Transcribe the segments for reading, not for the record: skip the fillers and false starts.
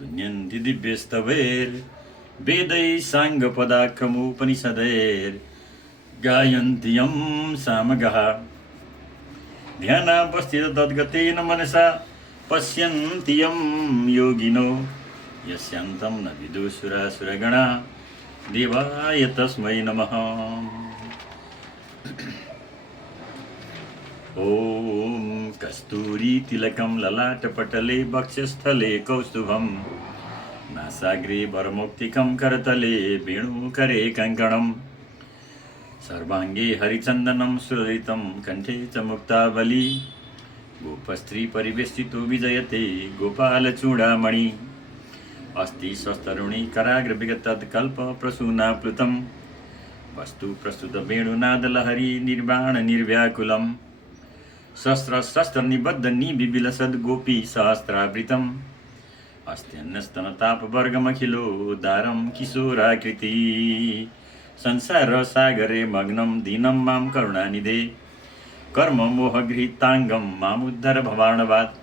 तुन्यन्ति दिव्यस्तवैर्वेदै साङ्गपदाख्यमुपनिषदैर्गायन्ति यं सामगाः ध्यानावस्थित तद्गतेन मनसा पश्यन्ति यं योगिनो यस्यान्तं न विदुषुरासुरगणा देवाय तस्मै नमः। ॐ कस्तूरीतिलकं ललाटपटले वक्षस्थले कौस्तुभं नासाग्रे वरमौक्तिकं करतले वेणुकरे कङ्कणं सर्वाङ्गे हरिचन्दनं सुललितं कण्ठे च मुक्तावली गोपस्त्री परिवेष्टितो विजयते गोपालचूडामणि अस्ति स्वस्तरुणि कराग्रविगतत्कल्पप्रसूनाप्लुतं वस्तु प्रस्तुत वेणुनादलहरी निर्वाण निर्व्याकुलं शस्त्र निबिलसद् गोपी सहस्रावृतम् अस्त्यन्नस्तनतापवर्गमखिलो दारं किशोराकृति संसार सागरे मग्नं दीनं मां करुणानिधे कर्म मोहगृहीताङ्गं मामुद्धर भवार्णवात्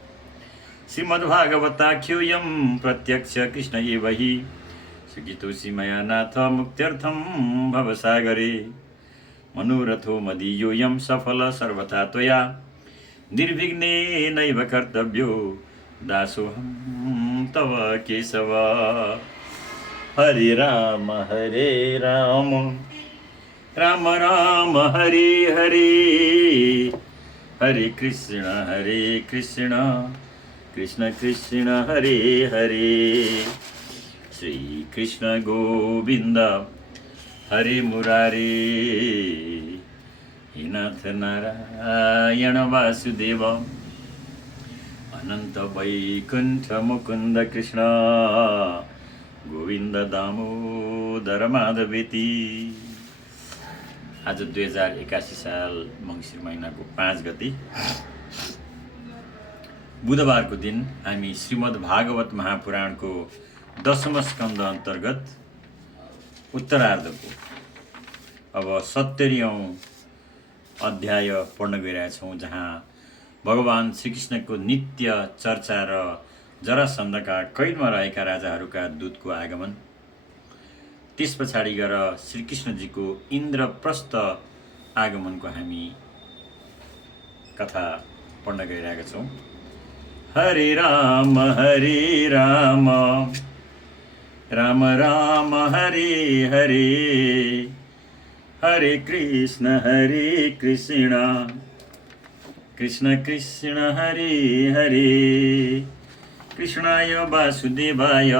श्रीमद्भागवताख्योऽयं प्रत्यक्ष कृष्ण एव हि सुखितोऽसि मया नाथ मुक्त्यर्थं भवसागरे मनोरथो मदीयोऽयं सफल सर्वथा त्वया निर्विघ्नेनैव कर्तव्यो दासोऽहं तव केशव। हरे राम राम राम हरे हरे हरे कृष्ण कृष्ण कृष्ण हरे हरे श्री कृष्ण गोविंद हरे मुरारे हे नाथ नारायण वासुदेव अनंत वैकुंठ मुकुंद कृष्ण गोविंद दामोदर माधवेति। आज 2081 साल मङ्सिर महिनाको 5 गते बुधबारको दिन हामी श्रीमद् भागवत महापुराणको 10औं स्कन्द अन्तर्गत उत्तरार्धको अब 70औं अध्याय पढ्न गइरहेछौँ, जहाँ भगवान श्रीकृष्णको नित्य चर्चा र जरासन्धका कैदमा रहेका राजाहरूका दूतको आगमन, त्यस पछाडि गएर श्रीकृष्णजीको इन्द्रप्रस्थ आगमनको हामी कथा पढ्न गइरहेका छौँ। हरे राम राम राम हरे हरे हरे कृष्ण कृष्ण कृष्ण हरे हरे कृष्णाय वासुदेवाय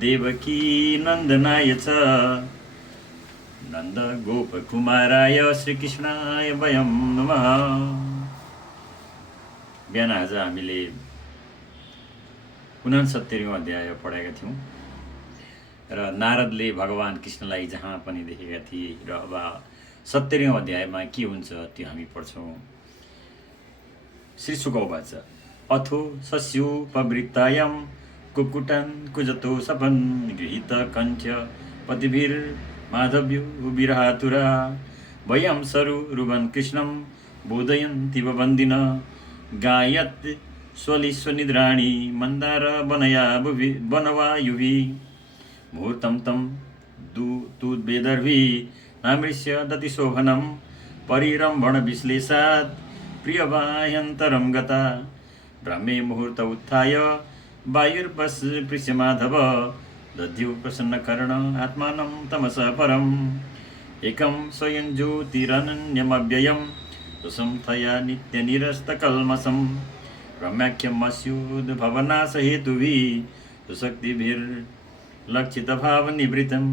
देवकी नन्दनाय च नन्द गोपकुमाराय श्रीकृष्णाय वयं नमः। बिहान आज हामीले 69औं अध्याय पढेका थियौँ र नारदले भगवान कृष्णलाई जहाँ पनि देखेका थिए र अब 70औं अध्यायमा के हुन्छ त्यो हामी पढ्छौँ। श्री शुक उवाच अथो सस्योपवृत्तायां कुक्कुटन् कुजतो सपन् गृहीत कण्ठ्य पतिभिर्माधव्यो विरहातुरा वयं सरुरुवन् कृष्णं बोधयन्ति वन्दिन गायत् स्वलिस्वनिद्राणि मन्दार वनवायुभिः मुहूर्तं तं दूद्वेदर्भि नामृश्य दतिशोभनं परिरम्भण विश्लेषात् प्रियवाह्यन्तरं गता ब्रह्मे मुहूर्त उत्थाय वायुर्पश्य माधव दध्यु प्रसन्नकर्ण आत्मानं तमसा परम् एकं स्वयं ज्योतिरनन्यमव्ययं सुसंथया नित्यनिरस्तकल्मषं ब्रह्माख्यम् अस्युद्भवनाशहेतुभिः सुशक्तिभिर्लक्षितभावनिवृत्तम्।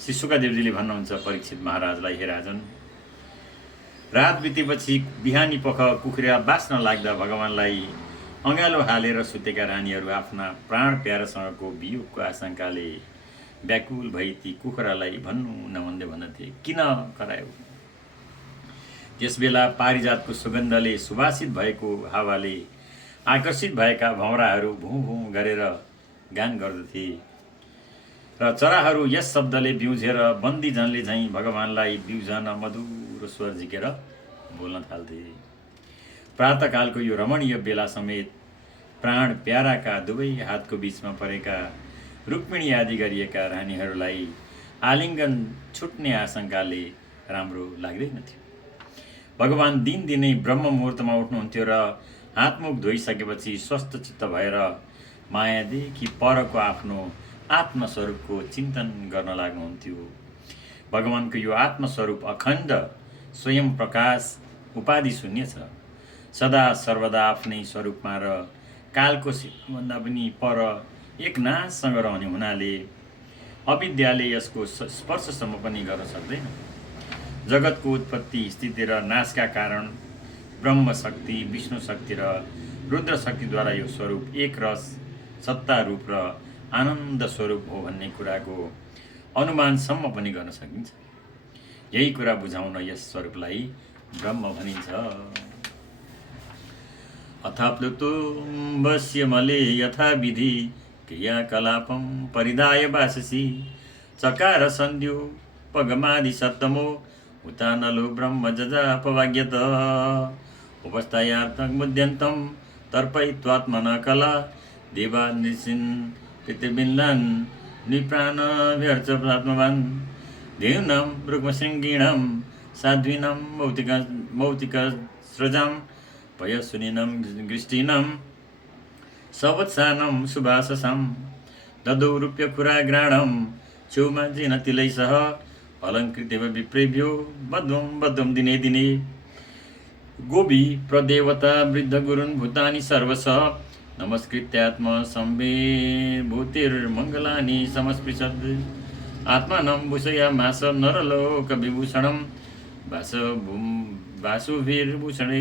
श्री शुकदेवजीले भन्नुहुन्छ परीक्षित महाराजलाई, हे राजन, रात बितेपछि बिहानी पख कुखुरा बाँच्न लाग्दा भगवानलाई अँगालो हालेर सुतेका रानीहरू आफ्ना प्राण प्यारोसँगको वियोगको आशंकाले व्याकुल भई ती कुखुरालाई भन्नु नभन्दै भन्दथे, किन करायो? त्यसबेला पारिजातको सुगन्धले सुवासित भएको हावाले आकर्षित भएका भौराहरू भुँ भुँ गरेर गान गर्दथे र चराहरू यस शब्दले बिउझेर बन्दीजनले झैँ भगवानलाई बिउझन मधुर स्वर झिकेर बोल्न थाल्थे। प्रातःकालको यो रमणीय बेला समेत प्राण प्याराका दुवै हातको बिचमा परेका रुक्मिणी आदि गरिएका रानीहरूलाई आलिङ्गन छुट्ने आशंकाले राम्रो लाग्दैनथ्यो। भगवान् दिनदिनै ब्रह्म मुहुर्तमा उठ्नुहुन्थ्यो र हातमुख धोइसकेपछि स्वस्थ चित्त भएर मायादेखि परको आफ्नो आत्मस्वरूपको चिन्तन गर्न लाग्नुहुन्थ्यो। भगवानको यो आत्मस्वरूप अखण्ड स्वयं प्रकाश उपाधि शून्य छ, सदा सर्वदा आफ्नै स्वरूपमा र कालको सीमाभन्दा पनि पर एकनाथसँग रहने हुनाले अविद्याले यसको स्पर्शसम्म पनि गर्न सक्दैन। जगतको उत्पत्ति स्थिति र नाशका कारण ब्रह्म शक्ति, विष्णु शक्ति र रुद्र शक्तिद्वारा यो स्वरूप एक रस, सत्ता रूप र आनन्द स्वरूप हो भन्ने कुराको अनुमानसम्म पनि गर्न सकिन्छ। यही कुरा बुझाउन यस स्वरूपलाई ब्रह्म भनिन्छ। अथाप्लुतुम्बस्य मले यथा विधि क्रियाकलापं परिधाय वाससि चकार सन्ध्यो पगमादि सप्तमो उतानलो ब्रह्म जजापवाग्यत उपस्थायार्थमुद्यन्तं तर्पयित्वात्मना कला देवा निसिन् पितृबिन्दान् निप्राणव्यर्चप्रात्मवान् देवनं रुक्मशृङ्गीणं साध्वीनं मौतिकस्रजां पयसुनिनं गृष्टिनं सवत्सानं सुभाससं ददौ रूप्यखुराग्राणं छेउमा जिनतिलै सह अलङ्कृतेव विप्रेभ्यो बद्धं दिने दिने गोपी प्रदेवता वृद्धगुरुन् भूतानि सर्वश नमस्कृत्यात्म संविर्भूतिर्मङ्गलानि समस्पृशत् आत्मानं भूषयामास नरलोकविभूषणं वासुभिर्भूषणे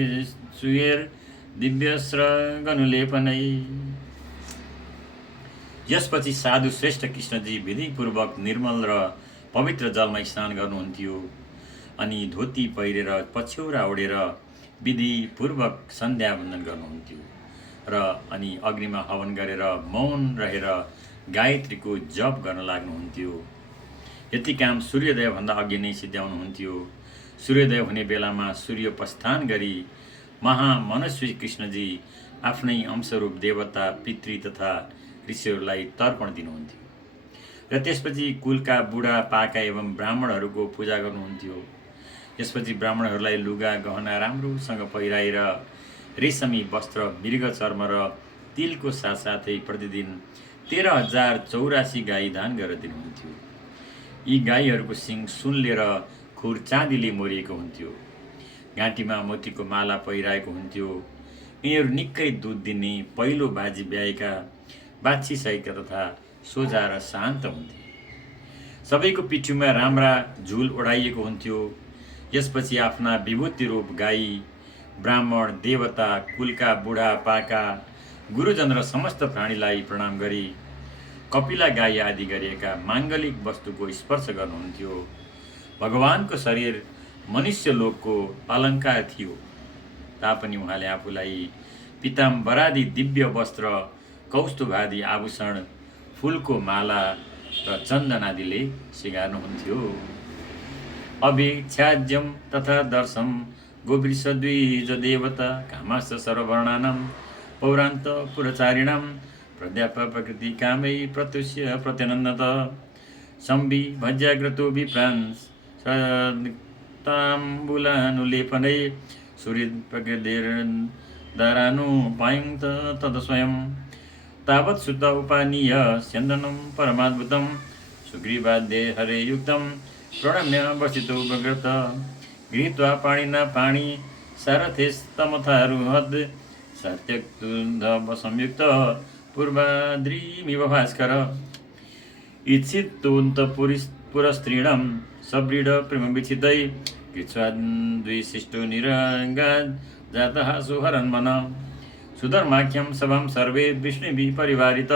दिव्यस्रगनुलेपनै। यसपछि साधु श्रेष्ठ कृष्णजी विधिपूर्वक निर्मल र पवित्र जलमा स्नान गर्नुहुन्थ्यो अनि धोती पहिरेर पछ्यौरा ओढेर विधिपूर्वक सन्ध्यावन्दन गर्नुहुन्थ्यो र अनि अग्निमा हवन गरेर मौन रहेर गायत्रीको जप गर्न लाग्नुहुन्थ्यो। यति काम सूर्योदयभन्दा अघि नै सिद्ध्याउनुहुन्थ्यो। सूर्योदय हुने बेलामा सूर्य प्रस्थान गरी महामनस्वी कृष्णजी आफ्नै अंशरूप देवता, पितृ तथा ऋषिहरूलाई तर्पण दिनुहुन्थ्यो र त्यसपछि कुलका बुढा पाका एवं ब्राह्मणहरूको पूजा गर्नुहुन्थ्यो। यसपछि ब्राह्मणहरूलाई लुगा गहना राम्रोसँग पहिराएर रेशमी वस्त्र, मृग चर्म र तिलको साथसाथै प्रतिदिन 13,084 गाई दान गरेर दिनुहुन्थ्यो। यी गाईहरूको सिङ सुनले र खुर चाँदीले मोरिएको हुन्थ्यो। घाँटीमा मोतीको माला पहिराएको हुन्थ्यो। यिनीहरू निकै दुध दिने, पहिलो बाजी ब्याएका, बाछी सहितका तथा सोझा र शान्त हुन्थे। सबैको पिठ्युमा राम्रा झुल ओढाइएको हुन्थ्यो। यसपछि आफ्ना विभूति रूप गाई, ब्राह्मण, देवता, कुलका बुढा पाका, गुरुजन र समस्त प्राणीलाई प्रणाम गरी कपिला गाई आदि गरिएका माङ्गलिक वस्तुको स्पर्श गर्नुहुन्थ्यो। भगवानको शरीर मनुष्य लोकको अलङ्कार थियो तापनि उहाँले आफूलाई पीताम्बरादि दिव्य वस्त्र, कौस्तुभादि आभूषण, फुलको माला र चन्दन आदिले सिगार्नुहुन्थ्यो। अभिच्छाज्यम तथा दर्शम गोवृषद्विज देवता कामाश्च सर्ववर्णानां पौरान्त पुरचारिणां प्रद्याप प्रकृति कामै प्रत्युष्य प्रत्यनन्दत संवि भज्याग्रतो विप्रांस ताम्बूलानुलेपनै सूर्यप्रकृतिर्दारानुपायुङ्क्त तदस्वयं तावत् सुत उपानीय स्यन्दनं परमाद्भुतं सुग्रीवाद्ये हरे युक्तं प्रणम्य वसितो बग्रत गृहीत्वा पाणिना पाणि सारथेस्तमथारुहद् सात्यक्तुन्धवसंयुक्त पूर्वाद्रिमिव भास्कर इत्सितोऽन्तपुरस्त्रीणं सव्रीड प्रेमविचितै कृच्छ्वाद्विशिष्टो निरङ्गाद् जातः सुहरन्मन सुधर्माख्यं सभां सर्वे विष्णुभिः परिवारित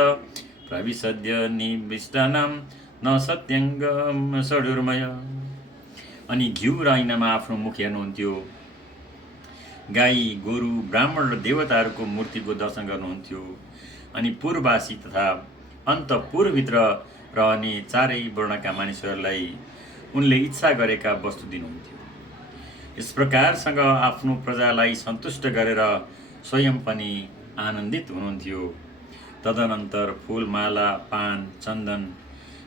प्रविशद्य निविष्टानां न सत्यङ्गम षडुर्मय। अनि घिउ र ऐनामा आफ्नो मुख हेर्नुहुन्थ्यो। गाई, गोरु, ब्राह्मण र देवताहरूको मूर्तिको दर्शन गर्नुहुन्थ्यो। अनि पूर्ववासी तथा अन्तपुरभित्र रहने चारै वर्णका मानिसहरूलाई उनले इच्छा गरेका वस्तु दिनुहुन्थ्यो। यस प्रकारसँग आफ्नो प्रजालाई सन्तुष्ट गरेर स्वयं पनि आनन्दित हुनुहुन्थ्यो। तदनन्तर फुलमाला, पान, चन्दन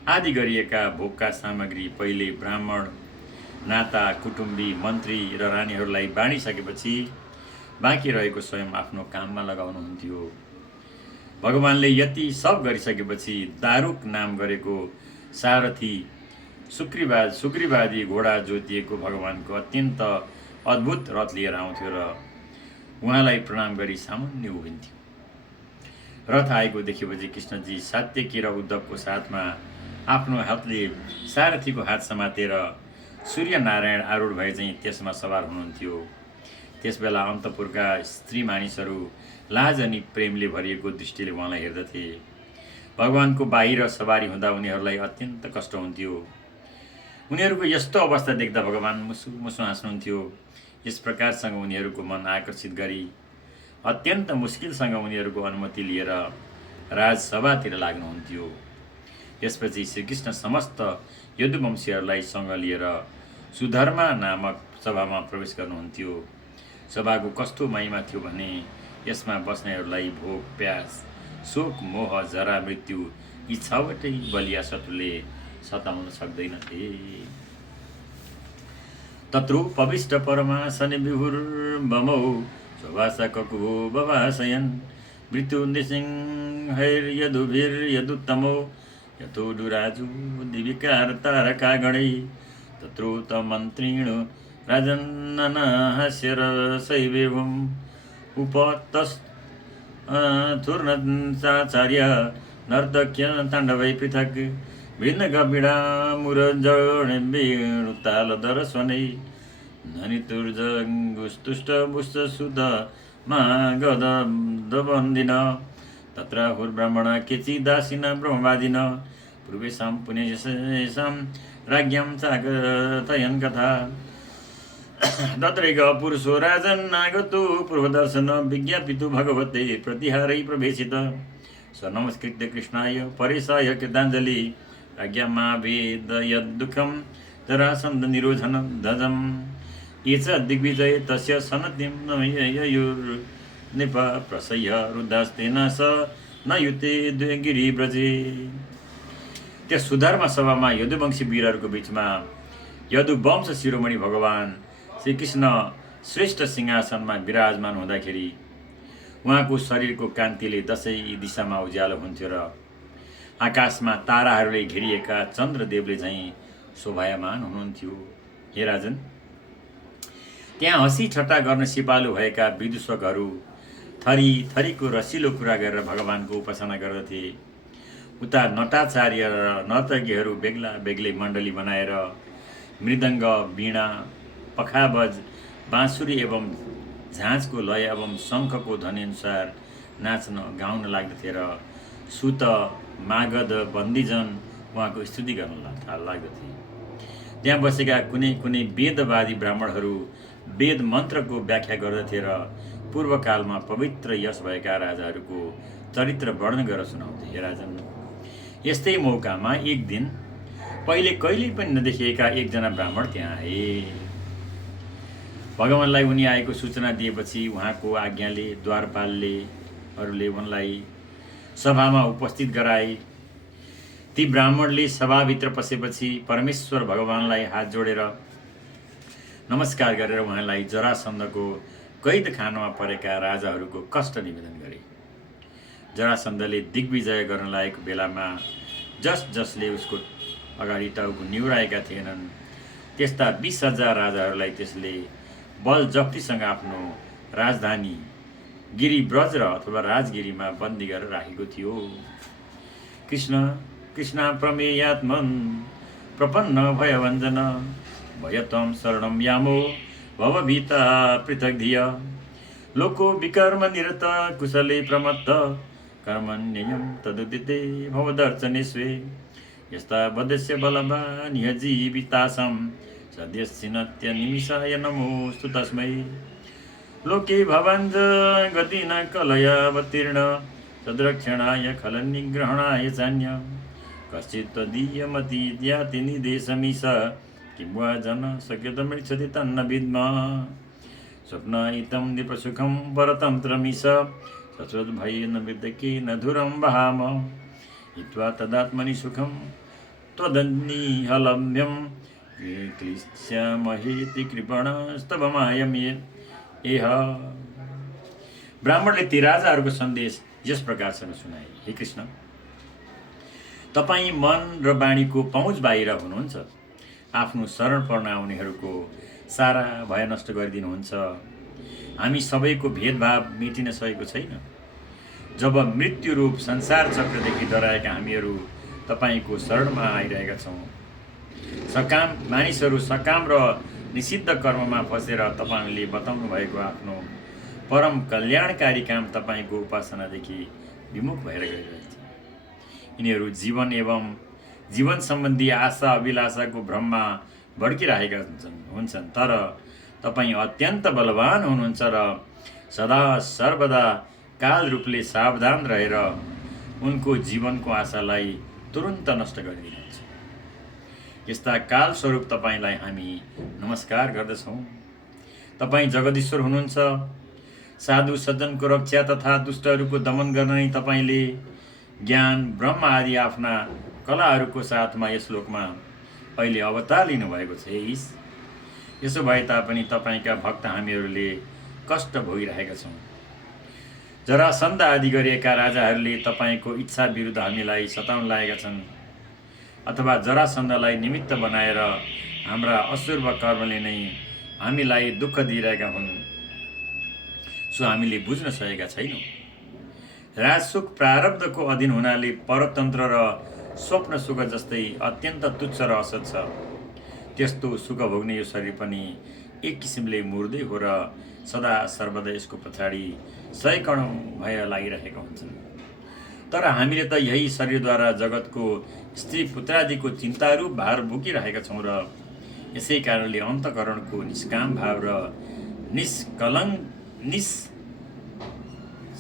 आदि गरिएका भोगका सामग्री पहिले ब्राह्मण, नाता, कुटुम्बी, मन्त्री र रानीहरूलाई बाँडिसकेपछि बाँकी रहेको स्वयं आफ्नो काममा लगाउनुहुन्थ्यो। भगवानले यति सब गरिसकेपछि दारुक नाम गरेको सारथी सुग्रीवादी घोडा जोतिएको भगवानको अत्यन्त अद्भुत रथ लिएर आउँथ्यो र उहाँलाई प्रणाम गरी सामान्य उभिन्थ्यो। रथ आएको देखेपछि कृष्णजी सात्यकी र उद्धवको साथमा आफ्नो हातले सारथीको हात समातेर सूर्यनारायण आरूढ भए चाहिँ त्यसमा सवार हुनुहुन्थ्यो। त्यसबेला अन्तपुरका स्त्री मानिसहरू लाज अनि प्रेमले भरिएको दृष्टिले उहाँलाई हेर्दथे। भगवानको बाहिर सवारी हुँदा उनीहरूलाई अत्यन्त कष्ट हुन्थ्यो। उनीहरूको यस्तो अवस्था देख्दा भगवान मुसु मुसु हाँस्नुहुन्थ्यो। यस प्रकारसँग उनीहरूको मन आकर्षित गरी अत्यन्त मुस्किलसँग उनीहरूको अनुमति लिएर राजसभातिर लाग्नुहुन्थ्यो। यसपछि श्रीकृष्ण समस्त यदुवंशीहरूलाई सँग लिएर सुधर्मा नामक सभामा प्रवेश गर्नुहुन्थ्यो। सभाको कस्तो महिमा थियो भने यसमा बस्नेहरूलाई भोक, प्यास, शोक, मोह, जरा, मृत्यु यी छवटै बलिया शत्रुले सताउन सक्दैनथे। तत्रु पविष्ट परमासने विहुर्बमौ स्वभाषा ककुभो बभाषयन् मृत्युन्दिसिंहैर्यदुभिर्यदुत्तमो यथो दुराजु दिविकार तारकागणै तत्रोत मन्त्रिणो राजन्ननहास्यरसैवेवम् उपतस्थूर्णचार्य नर्तक्य ताण्डवै पृथक् भिन्नगविडामुरजणेणुतालदरस्वनै ननितुर्जङ्गुस्तुष्टबुस्तसुधमागदबन्दिन तत्राहुर्ब्राह्मण केचिदासीन ब्रह्मवादिन पूर्वेषां पुण्ययशेषां राज्ञां चाकथयन् कथा तत्रैक पुरुषो राजन्नागतो पूर्वदर्शन विज्ञापितो भगवते प्रतिहारै प्रवेशित स नमस्कृत्य कृष्णाय परेशाय कृताञ्जलि राज्ञामावेदयद्दुःखं जरासन्धनिरोधनं ध्वजम् ये च दिग्विजये तस्य सनतिं नयुर्निप प्रसह्य रुद्धास्तेन स न युते गिरिव्रजे। त्यस सुधर्मा सभामा यदुवंशी वीरहरूको बीचमा यदुवंश शिरोमणि भगवान श्रीकृष्ण श्रेष्ठ सिंहासनमा विराजमान हुँदाखेरि उहाँको शरीरको कान्तिले दसैँ दिशामा उज्यालो हुन्थ्यो र आकाशमा ताराहरूले घेरिएका चन्द्रदेवले चाहिँ शोभायमान हुनुहुन्थ्यो। हे राजन, त्यहाँ हँसी ठट्टा गर्न सिपालु भएका विदूषकहरू थरी थरीको रसिलो कुरा गरेर भगवानको उपासना गर्दथे। उता नटाचार्य र नर्तकीहरू बेग्ला बेग्लै मण्डली बनाएर मृदङ्ग, वीणा, पखाबज, बाँसुरी एवं झाँझको लय एवं शङ्खको ध्वनिअनुसार नाच्न गाउन लाग्दथे र सुत मागध बन्दीजन उहाँको स्तुति गर्न लाग्दथे। त्यहाँ बसेका कुनै कुनै वेदवादी ब्राह्मणहरू वेद मन्त्रको व्याख्या गर्दथे र पूर्वकालमा पवित्र यश भएका राजाहरूको चरित्र वर्णन गरेर सुनाउँथे। हे राजन, यस्तै मौकामा एक दिन पहिले कहिल्यै पनि नदेखिएका एकजना ब्राह्मण त्यहाँ आए। भगवानलाई उनी आएको सूचना दिएपछि उहाँको आज्ञाले द्वारपालले उनलाई सभामा उपस्थित गराए। ती ब्राह्मणले सभाभित्र पसेपछि परमेश्वर भगवानलाई हात जोडेर नमस्कार गरेर उहाँलाई जरासन्धको कैदखानामा परेका राजाहरूको कष्ट निवेदन गरे। जरासन्धले दिग्विजय गर्न लागेको बेलामा जसले उसको अगाडि टाउको निहुराएका थिएनन् त्यस्ता 20,000 राजाहरूलाई त्यसले बल जफ्तीसँग आफ्नो राजधानी गिरिव्रज अथवा राजगिरीमा बन्दी गरेर राखेको थियो। कृष्ण प्रमेयात्मन प्रपन्न भयभञ्जन भयत्वं शरणं यामो भवभीता पृथक् धिय लोको विकर्म निरत कुशले प्रमत्त कर्मण्ययं तदुदिते भवदर्चने स्वे यस्ता वदस्य बलवान् ह्य जीवितासं सद्यश्चिनत्य निमिषाय नमोऽस्तु तस्मै लोके भवञ्ज गति न कलयावतीर्ण तद्रक्षणाय खलनिग्रहणाय चान्य कश्चित् त्वदीयमति याति निदेशमीश किं वा जन शक्यतमृच्छति तन्न विद्म स्वप्न इतं नृपसुखं परतन्त्रमीश सश्रुद्भयेन मृदकेन धुरं वहाम हित्वा तदात्मनि सुखं त्वदन्निहलम्ब्यं क्लिश्यामहेति कृपणस्तवमायम् एह। ब्राह्मणले ती राजाहरूको सन्देश यस प्रकारसँग सुनाए, हे कृष्ण, तपाईँ मन र बाणीको पहुँच बाहिर हुनुहुन्छ। आफ्नो शरण पर्न आउनेहरूको सारा भय नष्ट गरिदिनुहुन्छ। हामी सबैको भेदभाव मेटिन सकेको छैन। जब मृत्यु रूप संसार चक्रदेखि डराएका हामीहरू तपाईँको शरणमा आइरहेका छौँ। मानिसहरू सकाम र निषिद्ध कर्ममा फसेर तपाईँले बताउनु भएको आफ्नो परम कल्याणकारी काम तपाईँको उपासनादेखि विमुख भएर गइरहेछ। यिनीहरू जीवन एवं जीवन सम्बन्धी आशा अभिलाषाको भ्रममा भड्किरहेका हुन्छन्। तर तपाईँ अत्यन्त बलवान हुनुहुन्छ र सदा सर्वदा काल रूपले सावधान रहेर उनको जीवनको आशालाई तुरुन्त नष्ट गरिदिनुहुन्छ। यस्ता काल स्वरूप तपाईँलाई हामी नमस्कार गर्दछौँ। तपाईँ जगदीश्वर हुनुहुन्छ। साधु सज्जनको रक्षा तथा दुष्टहरूको दमन गर्न नै तपाईँले ज्ञान ब्रह्म आदि आफ्ना कलाहरूको साथमा यस लोकमा अहिले अवतार लिनुभएको छ। यसो भए तापनि तपाईँका भक्त हामीहरूले कष्ट भोगिरहेका छौँ। जरासन्ध आदि गरिएका राजाहरूले तपाईँको इच्छा विरुद्ध हामीलाई सताउन लागेका छन्, अथवा जरासन्धलाई निमित्त बनाएर हाम्रा अशुभ कर्मले नै हामीलाई दुःख दिइरहेका हुन्। सो हामीले बुझ्न सकेका छैनौँ। राजसुख प्रारब्धको अधीन हुनाले परतन्त्र र स्वप्न सुख जस्तै अत्यन्त तुच्छ र असत छ। त्यस्तो सुख भोग्ने यो शरीर पनि एक किसिमले मुर्दै हो र सदा सर्वदा यसको पछाडि सयकौँ भय लागिरहेका हुन्छन्। तर हामीले त यही शरीरद्वारा जगतको स्त्री पुत्रादिको चिन्तारूप भार बोकिरहेका छौँ र यसै कारणले अन्तःकरणको निष्काम भाव र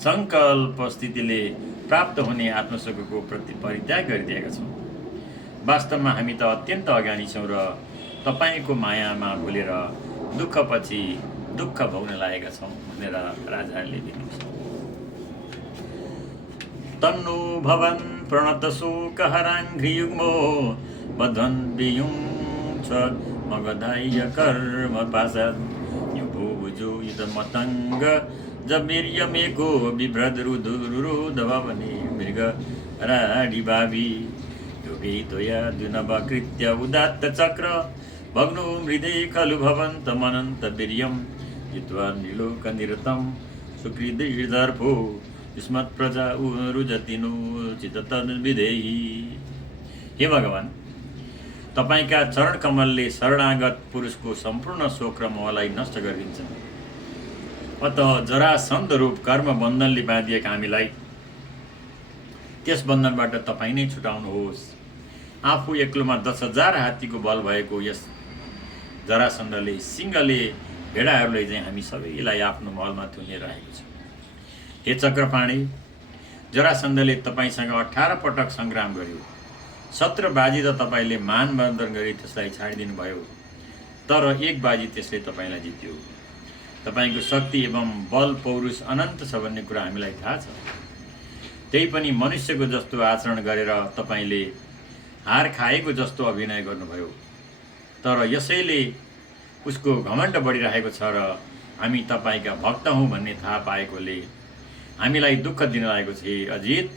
निसङ्कल्प स्थितिले प्राप्त हुने आत्मसुखको प्रति परित्याग गरिदिएका छौँ। वास्तवमा हामी त अत्यन्त अज्ञानी छौँ र तपाईँको मायामा भुलेर दुःखपछि दुःख भोग्न लागेका छौँ भनेर राजाहरूले दिनुहुन्छ। तन्नु भवन् प्रणत शोकहराङ्घ्रियुग्मो बध्वन् वियुङ छ मगधाय कर्म पासाद युभुजो इदमतङ्ग जवीर्यमेको बिभ्रदरुरुरुद भवने मृग राडिबाबी योगे त्वया दुनवकृत्य उदात्त चक्र भग्नो मृदे खलु भवन्त मनन्त वीर्यं जित्वा निलोक निरतं सुकृतिर्दर्भो युष्मत् प्रजा उरुजतिनो चित तद्विधेयी। हे भगवान्, तपाईँका चरण कमलले शरणागत पुरुषको सम्पूर्ण शोक र मोहलाई नष्ट गरिदिन्छन्। अतः जरासन्ध रूप कर्म बन्धनले बाँधिएका हामीलाई त्यस बन्धनबाट तपाईँ नै छुटाउनुहोस्। आफू एक्लोमा 10,000 हात्तीको बल भएको यस जरासन्धले सिंहले भेडाहरूलाई चाहिँ हामी सबैलाई आफ्नो महलमा थुनेर राखेको छ। हे चक्रपाणी, जरासन्धले तपाईँसँग 18 पटक सङ्ग्राम गर्यो। 17 बाजी त तपाईँले मानबन्धन गरी त्यसलाई छाडिदिनु भयो, तर एक बाजी त्यसले तपाईँलाई जित्यो। तपाईँको शक्ति एवं बल पौरुष अनन्त छ भन्ने कुरा हामीलाई थाहा छ। त्यही पनि मनुष्यको जस्तो आचरण गरेर तपाईँले हार खाएको जस्तो अभिनय गर्नुभयो। तर यसैले उसको घमण्ड बढिरहेको छ र हामी तपाईँका भक्त हौँ भन्ने थाहा पाएकोले हामीलाई दुःख दिन लागेको छ। अजित,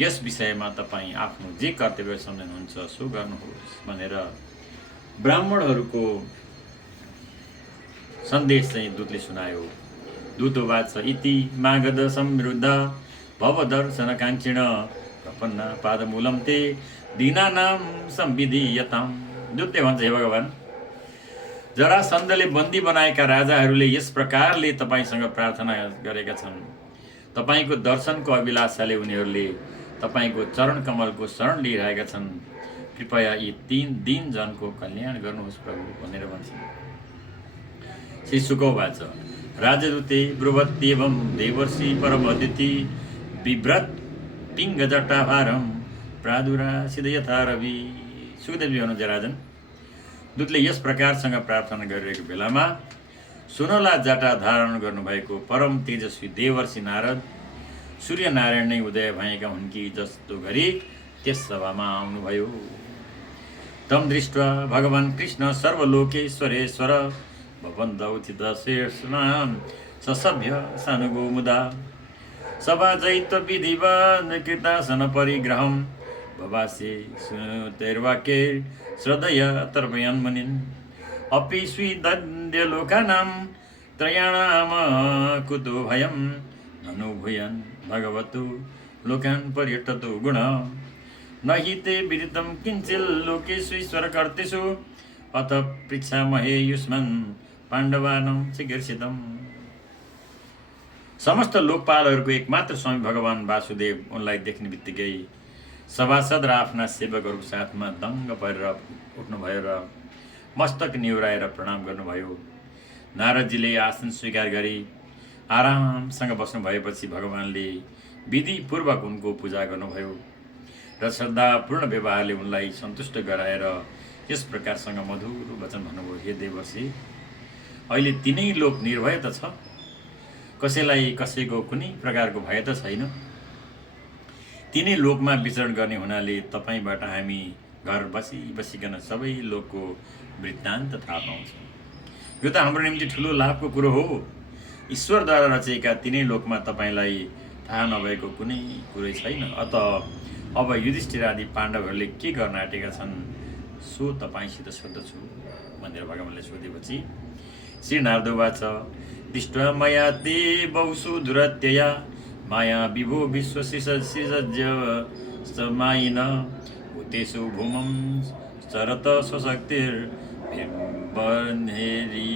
यस विषयमा तपाईँ आफ्नो जे कर्तव्य सम्झनुहुन्छ सो गर्नुहोस् भनेर ब्राह्मणहरूको सन्देश चाहिँ दूतले सुनायो। दूतवाच इति मागध समृद्ध भवदर्शनकाङ्क्षिण प्रपन्ना पादमूलं ते दीनानां संविधीयतां। दूतले भन्छ, हे भगवान्, जरासन्धले बन्दी बनाएका राजाहरूले यस प्रकारले तपाईँसँग प्रार्थना गरेका छन्। तपाईँको दर्शनको अभिलाषाले उनीहरूले तपाईँको चरण कमलको शरण लिइरहेका छन्। कृपया यी 3 दिन जनको कल्याण गर्नुहोस् प्रभु भनेर भन्छन्। श्री शुकवाच राजदूते ब्रुवत्येवं देवर्षि परमदिति बिभ्रत पिङ्ग जटाभारम प्रादुरासिद यथा रवि। सुखदेवजी भन्नुहुन्छ, राजन, दूतले यस प्रकारसँग प्रार्थना गरिरहेको बेलामा सुनौला जटा धारण गर्नुभएको परम तेजस्वी देवर्षि नारद सूर्यनारायण नै उदय भएका हुन् कि जस्तो गरी त्यस सभामा आउनुभयो। तम दृष्ट्वा भगवान् कृष्ण सर्वलोकेश्वरेश्वर भवन्त उचित शीर्षनाम ससभ्य सानुगो मुदा सभा जैत विधिवान कृतासन परिग्रहम् भवासे सुतेर्वाक्ये श्रद्धया तर्पयन् मुनिन् अपि स्वीदद्य लोकानां त्रयाणाम कुतो भयम् अनुभूयन् भगवतो लोकान् पर्यटतो गुण न हि ते विदितं किञ्चित् लोकेष्वीश्वर कर्तेषु अथ पृच्छामहे युष्मन् पाण्डवानां चिकीर्षितम्। समस्त लोकपालहरूको एकमात्र स्वामी भगवान वासुदेव उनलाई देख्ने बित्तिकै सभासद र आफ्ना सेवकहरूको साथमा दङ्ग परेर उठ्नुभयो र मस्तक निहुराएर प्रणाम गर्नुभयो। नारदजीले आसन स्वीकार गरी आरामसँग बस्नु भएपछि भगवानले विधिपूर्वक उनको पूजा गर्नुभयो र श्रद्धापूर्ण व्यवहारले उनलाई सन्तुष्ट गराएर यस प्रकारसँग मधुर वचन भन्नुभयो, हे देवर्षि, अहिले तिनै लोक निर्भय त छ, कसैलाई कसैको कुनै प्रकारको भय त छैन। तिनै लोकमा विचरण गर्ने हुनाले तपाईँबाट हामी घर बसिकन सबै लोकको वृत्तान्त थाहा पाउँछौँ। यो त हाम्रो निम्ति ठुलो लाभको कुरो हो। ईश्वरद्वारा रचेका तिनै लोकमा तपाईँलाई थाहा नभएको कुनै कुरै छैन। अत अब युधिष्ठिर आदि पाण्डवहरूले के गर्न आँटेका छन् सो तपाईँसित सोध्दछु भनेर भगवानले सोधेपछि श्री नारदवाच दृष्ट्वा मया ते बहुषु दुरत्यया माया विभो विश्वसिसज्य समायिन भूतेषु भूमं चरत स्वशक्तिर्भिर्बन्धेरि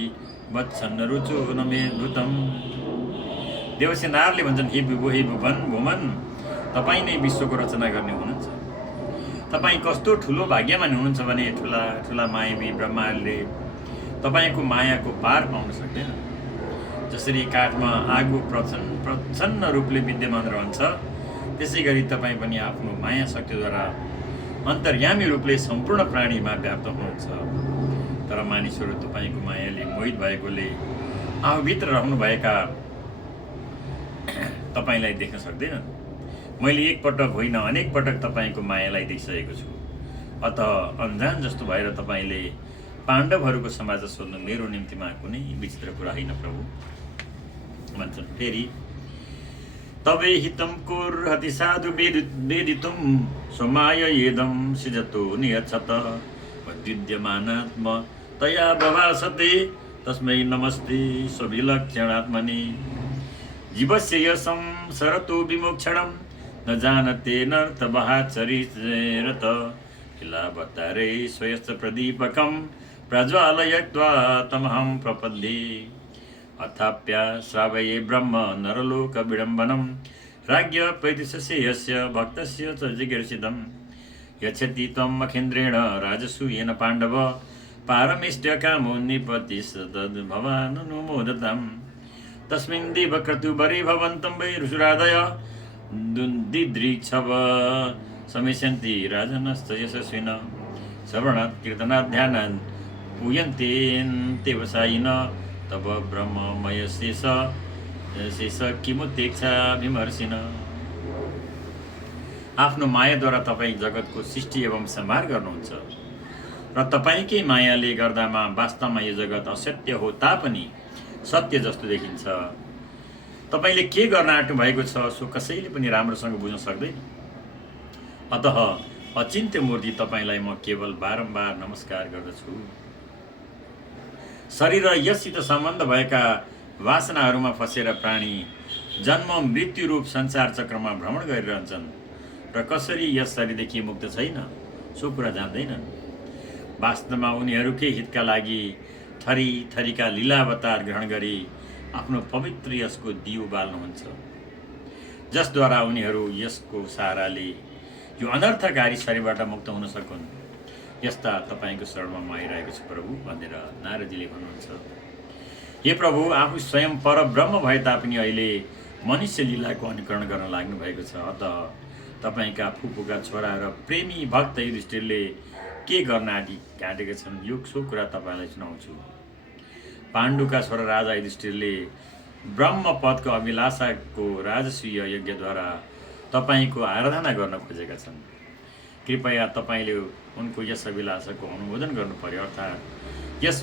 वत्सन्न रुचो न मे भूतम। देवर्षि नारदले भन्छन्, हे विभो, हे भुवन, तपाईँ नै विश्वको रचना गर्ने हुनुहुन्छ। तपाईँ कस्तो ठुलो भाग्यमानी हुनुहुन्छ भने ठुला ठुला मायावी ब्रह्माहरूले तपाईँको मायाको पार पाउन सक्दैन। जसरी काठमा आगो प्रचन्न रूपले विद्यमान रहन्छ त्यसै गरी तपाईँ पनि आफ्नो माया शक्तिद्वारा अन्तर्यामी रूपले सम्पूर्ण प्राणीमा व्याप्त हुनुहुन्छ। तर मानिसहरू तपाईँको मायाले मोहित भएकोले आफूभित्र रहनुभएका तपाईँलाई देख्न सक्दैनन्। मैले एकपटक होइन अनेक पटक तपाईँको मायालाई देखिसकेको छु। अत अन्जान जस्तो भएर तपाईँले पाण्डवहरूको समाचार सोध्नु मेरो निम्तिमा कुनै विचित्र कुरा होइन प्रभु भन्छन्। फेरि तवे हितं कुर्हति साधु वेदितुं स्वमाययेदं सृजतो नियच्छत वद्विद्यमानात्म तया भवासते तस्मै नमस्ते स्वविलक्षणात्मनि जीवस्य यशं सरतो विमोक्षणं न जानते नर्थबहाचरित किलावतारे स्वयश्च प्रदीपकं प्रज्वालयित्वा तमहं प्रपद्ये अथाप्या श्रावये ब्रह्म नरलोक विडम्बनं राज्ञ पैतिशस्य यस्य भक्तस्य च जिगीर्षितं यच्छति त्वं मखेन्द्रेण राजसूयेन पाण्डव पारमेष्ट्यकामो निपतिस्तद्भवाननुमोदतां तस्मिन् दिवक्रतुवरे भवन्तं वै ऋषुरादय दिदृक्षव समिष्यन्ति राजनश्च यशस्विन श्रवणात् कीर्तनात् ध्यानात् पूयन्तेऽन्तेवसायिन तब ब्रह्ममय शेष किमुत्तेक्षा विमर्शिन। आफ्नो मायाद्वारा तपाईँ जगतको सृष्टि एवं संहार गर्नुहुन्छ र तपाईँकै मायाले गर्दामा वास्तवमा यो जगत असत्य हो तापनि सत्य जस्तो देखिन्छ। तपाईँले के गर्न आँट्नु भएको छ सो कसैले पनि राम्रोसँग बुझ्न सक्दैन। अतः अचिन्त्य मूर्ति तपाईँलाई म केवल बारम्बार नमस्कार गर्दछु। शरीर र यससित सम्बन्ध भएका वासनाहरूमा फसेर प्राणी जन्म मृत्यु रूप संसार चक्रमा भ्रमण गरिरहन्छन् र कसरी यस शरीरदेखि मुक्त छैन सो कुरा जान्दैनन्। वास्तवमा उनीहरूकै हितका लागि थरी थरीका लीलावतार ग्रहण गरी आफ्नो पवित्र यसको दियो बाल्नुहुन्छ, जसद्वारा उनीहरू यसको सहाराले यो अनर्थकारी शरीरबाट मुक्त हुन सकुन्। यस्ता तपाईँको शरणमा म आइरहेको छु प्रभु भनेर नारदजीले भन्नुहुन्छ। हे प्रभु, आफू स्वयं परब्रह्म भए तापनि अहिले मनुष्य लीलाको अनुकरण गर्न लाग्नु भएको छ। अत तपाईँका फुपूका छोरा र प्रेमी भक्त युधिष्ठिरले के गर्न आँटेका छन् यो सो कुरा तपाईँलाई सुनाउँछु। पाण्डुका छोरा राजा युधिष्ठिरले ब्रह्म पदको अभिलाषाको राजसूय यज्ञद्वारा तपाईँको आराधना गर्न खोजेका छन्। कृपया तपाईँले उनको यस अभिलाषाको अनुमोदन गर्नु पर्यो। अर्थात् यस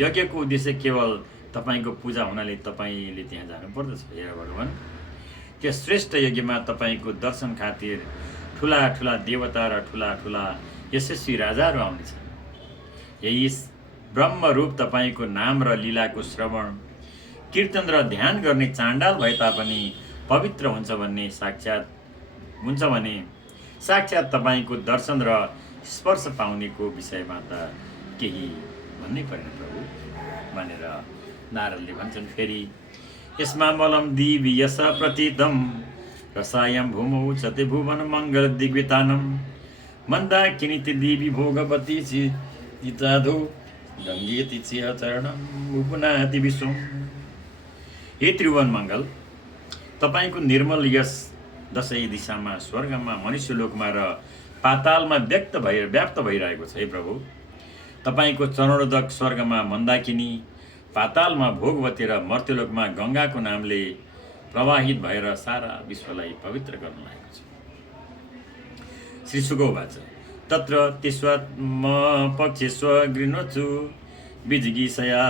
यज्ञको उद्देश्य केवल तपाईँको पूजा हुनाले तपाईँले त्यहाँ जानुपर्दछ। हे भगवान, त्यस श्रेष्ठ यज्ञमा तपाईँको दर्शन खातिर ठुला ठुला देवता र ठुला ठुला यशस्वी राजाहरू आउनेछन्। यही ब्रह्मरूप तपाईँको नाम र लीलाको श्रवण, कीर्तन र ध्यान गर्ने चाण्डाल भए तापनि पवित्र हुन्छ भने साक्षात् तपाईँको दर्शन र स्पर्श पाउनेको विषयमा त केही भन्नै परेन प्रभु भनेर नारदले भन्छन्। फेरि यसमा मलम दिवि यस प्रतीतम रसायम भूमौ चते भुवन मङ्गल दिग्वितानम मन्दाकिनीति देवी भोगवती चिताधो गङ्गेति चिह चरणम उपनाति विश्वम। हे त्रिभुवन मङ्गल, तपाईँको निर्मल यस दशै दिशामा, स्वर्गमा, मनुष्यलोकमा र पातालमा व्याप्त भइरहेको छ। हे प्रभु, तपाईँको चरणोदक स्वर्गमा मन्दाकिनी, पातालमा भोगवती र मर्त्यलोकमा गङ्गाको नामले प्रवाहित भएर सारा विश्वलाई पवित्र गर्न लागेको छ। श्री शुक उवाच तत्र तिस्वात्म पक्षेस्व गृह्णोत्सु बीजगीषया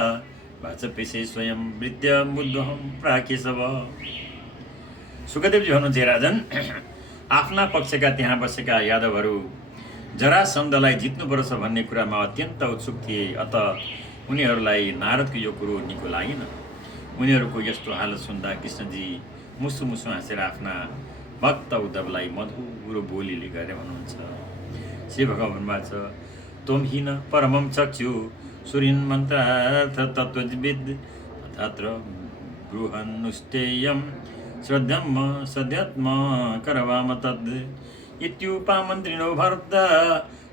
वाचपेशे स्वयं वृत्य मुद्दहं प्राकेशव। सुखदेवजी भन्नुहुन्छ, हे राजन, आफ्ना पक्षका त्यहाँ बसेका यादवहरू जरासन्धलाई जित्नुपर्छ भन्ने कुरामा अत्यन्त उत्सुक थिए। अत उनीहरूलाई नारदको यो कुरो निको लागेन। उनीहरूको यस्तो हालत सुन्दा कृष्णजी मुसु मुसु हाँसेर आफ्ना भक्त उद्धवलाई मधुरो बोलीले गरेर भन्नुहुन्छ, श्री भगवान् त्वं हि न परमं चक्षु सूर्यन् मन्त्रार्थ तत्त्वविद् तथात्र बृहन्नुष्टेयं श्रद्धम सध्यात्म करवाम तद् इत्युपामन्त्रिणो भरत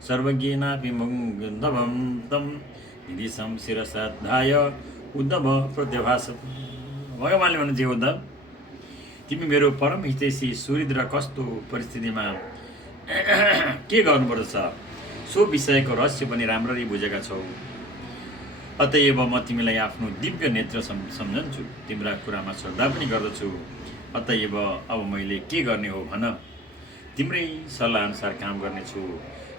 सर्वज्ञेनापि मुग्धवं तं निदिशं शिरसाधाय उद्धव प्रत्यभास। भगवान्ले भन्नुहुन्छ, उद्धव, तिमी मेरो परम हितैषी सूर्य कस्तो परिस्थितिमा के गर्नुपर्छ सो विषयको रहस्य पनि राम्ररी बुझेका छौ। अतएव म तिमीलाई आफ्नो दिव्य नेत्र सम्झन्छु, तिम्रा कुरामा श्रद्धा पनि गर्दछु। अतएव अब मैले के गर्ने हो भन, तिम्रै सल्लाह अनुसार काम गर्नेछु।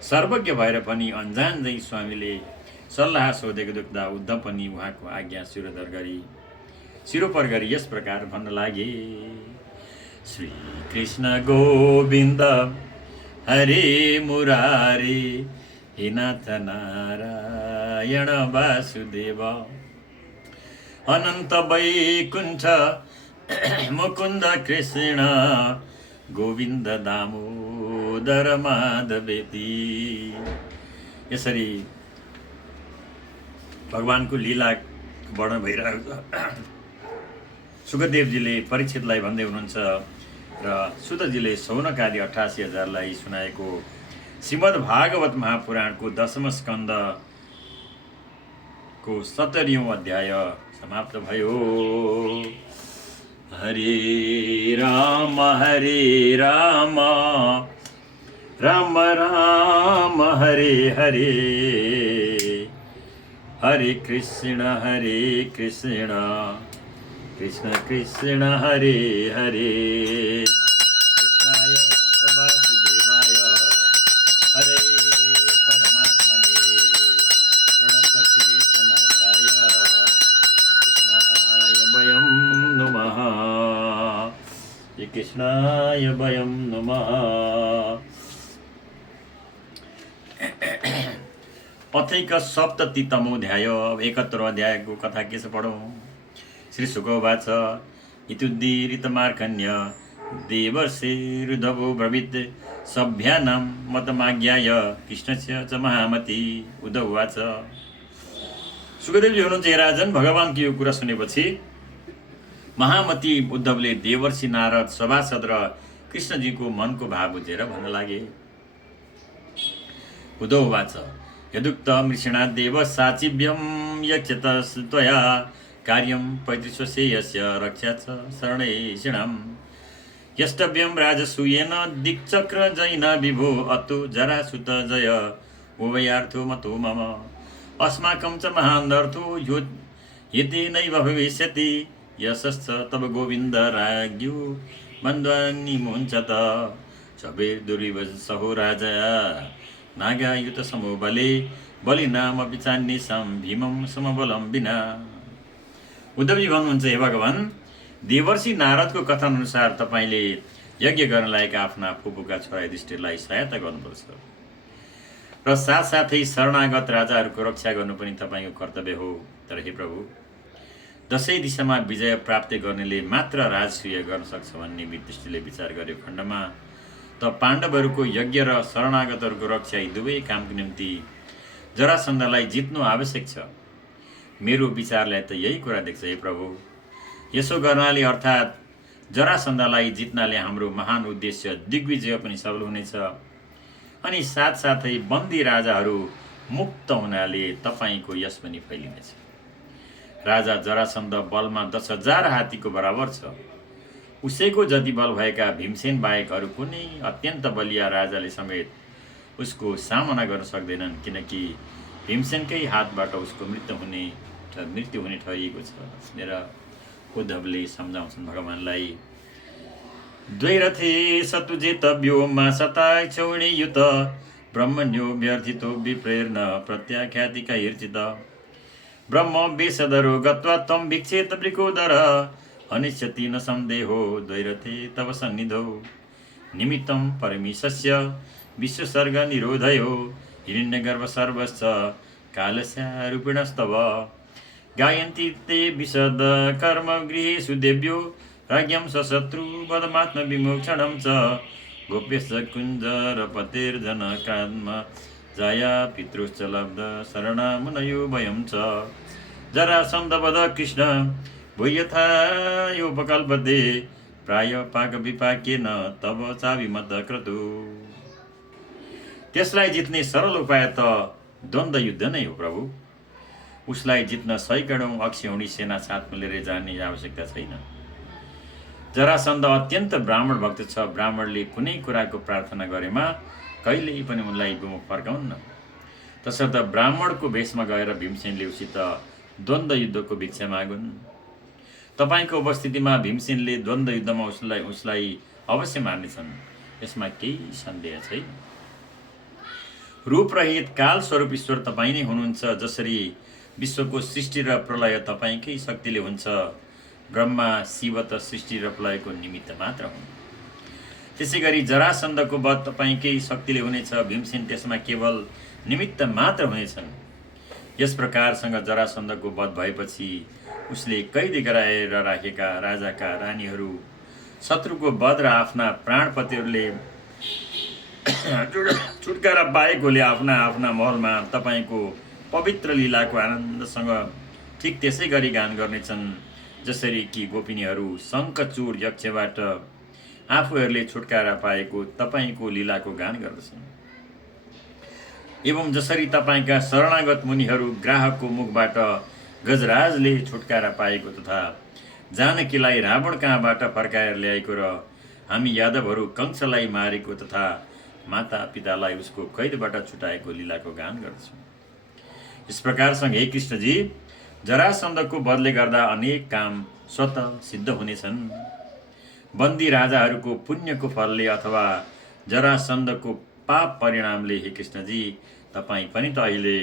सर्वज्ञ भएर पनि अन्जान झै स्वामीले सल्लाह सोधेको देख्दा उद्धव पनि उहाँको आज्ञा शिरोपर गरी यस प्रकार भन्न लागे, श्री कृष्ण गोविन्द हरे मुरारी हे नाथ नारायण वासुदेव अनन्त वैकुण्ठ मुकुन्द कृष्ण गोविन्द दामोदर माधवेति। यसरी भगवानको लीला वर्णन भइरहेको छ। सुखदेवजीले परीक्षितलाई भन्दै हुनुहुन्छ र सुतजीले शौनक आदि 88,000लाई सुनाएको श्रीमद् भागवत महापुराणको 10औं स्कन्धको 70औं अध्याय समाप्त भयो। हरे राम राम राम हरे हरे, हरे कृष्ण कृष्ण कृष्ण हरे हरे, कृष्णाय वासुदेवाय हरे परमात्मने प्रणतक्लेशनाशाय कृष्णाय वयं नमः, कृष्णाय वयं नमः। अथैक सप्ततितमोऽध्याय। 71औं अध्यायको कथा के छ पढौँ। श्री शुक उवाच इत्युद्दीरितमार्कण्य देवर्षिरुद्धवो ब्रवीत् सभ्यानां मतमाज्ञाय कृष्णस्य च महामती। उद्धव उवाच। सुखदेवजी हुनुहुन्छ, हे राजन, भगवानको यो कुरा सुनेपछि महामती उद्धवले देवर्षि नारद, सभासद र कृष्णजीको मनको भाव बुझेर भन्न लागे। उद्धव उवाच यदुक्त मृषिणा देव साचिव्यं यक्षत त्वया कार्यं पैतृस्वस्य यस्य रक्षा च शरणैषिणां यष्टव्यं राजसूयेन दिक्चक्र जैन विभो अतु जरासुत जय उभयार्थो मतो मम अस्माकं च महानर्थो यतेनैव भविष्यति यशश्च तब गोविन्द राज्ञु मन्दानी हुन्छ त सबे दुर्विवश सहो राजा नागायुत समो बले बलि नाम विचान्ने सम भीमम समबलम बिना। उद्धवजी भन्नुहुन्छ, हे भगवान्, देवर्षि नारदको कथन अनुसार तपाईँले यज्ञ गर्न लागेका आफ्ना फुपूका छोरा युधिष्ठिरलाई सहायता गर्नुपर्छ र साथसाथै शरणागत राजाहरूको रक्षा गर्नु पनि तपाईँको कर्तव्य हो। तर हे प्रभु, दसैँ दिशामा विजय प्राप्त गर्नेले मात्र राजसूय गर्न सक्छ भन्ने युधिष्ठिरले विचार गर्यो खण्डमा त पाण्डवहरूको यज्ञ र शरणागतहरूको रक्षा यी दुवै कामको निम्ति जरासन्धलाई जित्नु आवश्यक छ। मेरो विचारलाई त यही कुरा देख्छ हे प्रभु। यसो गर्नाले अर्थात् जरासन्धलाई जित्नाले हाम्रो महान उद्देश्य दिग्विजय पनि सफल हुनेछ अनि साथसाथै बन्दी राजाहरू मुक्त हुनाले तपाईँको यश पनि फैलिनेछ। राजा जरासन्ध बलमा 10,000 हात्तीको बराबर छ। उसैको जति बल भएका भीमसेन बाहेक अरू कुनै अत्यन्त बलिया राजाले समेत उसको सामना गर्न सक्दैनन्, किनकि भीमसेनकै हातबाट उसको मृत्यु हुने ठहरिएको छ भनेर उद्धवले सम्झाउँछन् भगवान्लाई। द्वैरथे सतुजेतव्यो मा सताय चौणे युत ब्रह्मण्यो व्यर्थितो विप्रेरण प्रत्याख्यातिका ईर्चित ब्रह्म वेशधरो गत्वा त्वं भिक्षेत वृकोदर अनिश्यति न सन्देहो द्वैरथे तव सन्निधौ निमित्तं परमेशस्य विश्वसर्ग निरोधयो हिरण्यगर्भ सर्वश्च कालस्यारूपिणस्तव गायन्ति ते विशद कर्म गृहेषु देव्यो राज्ञं सशत्रु वदमात्म विमोक्षणं च गोप्यश्च कुञ्जरपतेर्जनकात्म जाया पितृश्च लब्ध शरणामुनयो भयं च जरासन्धवध कृष्ण भूयथा योपकल्पते प्राय पाक विपाकेन तब चाविमत क्रतु। त्यसलाई जित्ने सरल उपाय त द्वन्द्व युद्ध नै हो प्रभु। उसलाई जित्न 100 करोड अक्षौणी सेना साथमा लिएर जाने आवश्यकता छैन। जरासन्ध अत्यन्त ब्राह्मण भक्त छ। ब्राह्मणले कुनै कुराको प्रार्थना गरेमा कहिल्यै पनि उनलाई विमुख फर्काउन्न। तसर्थ ब्राह्मणको वेशमा गएर भीमसेनले उसित द्वन्द्व युद्धको भिक्षा मागुन्। तपाईँको उपस्थितिमा भीमसेनले द्वन्द्व युद्धमा उसलाई अवश्य मार्नेछन्, यसमा केही सन्देह छैन। रूपरहित काल स्वरूप ईश्वर तपाईँ नै हुनुहुन्छ। जसरी विश्वको सृष्टि र प्रलय तपाईँकै शक्तिले हुन्छ, ब्रह्मा शिव त सृष्टि र प्रलयको निमित्त मात्र हुन्। त्यसै गरी जरासन्धको वध तपाईँकै शक्तिले हुनेछ, भीमसेन त्यसमा केवल निमित्त मात्र हुनेछन्। यस प्रकारसँग जरासन्धको वध भएपछि उसले कैदी गराएर राखेका राजाका रानीहरू शत्रुको वध र आफ्ना प्राणपतिहरूले छुटकारा पाएकोले आफ्ना आफ्ना महलमा तपाईँको पवित्र लीलाको आनन्दसँग ठिक त्यसै गरी गान गर्नेछन् जसरी कि गोपिनीहरू शङ्खचूड यक्षबाट आफूहरूले छुटकारा पाएको तपाईँको लीलाको गान गर्दछन्। एवं जसरी तपाईँका शरणागत मुनिहरू ग्राहकको मुखबाट गजराजले छुटकारा पाएको तथा जानकीलाई रावण कहाँबाट फर्काएर ल्याएको र हामी यादवहरू कंसलाई मारेको तथा माता पितालाई उसको कैदबाट छुटाएको लीलाको गान गर्दछौँ। यस प्रकारसँग हे कृष्णजी, जरासन्धको वधले गर्दा अनेक काम स्वतः सिद्ध हुनेछन्। बन्दी राजाहरूको पुण्यको फलले अथवा जरासन्धको पाप परिणामले हे कृष्णजी, तपाईँ पनि त अहिले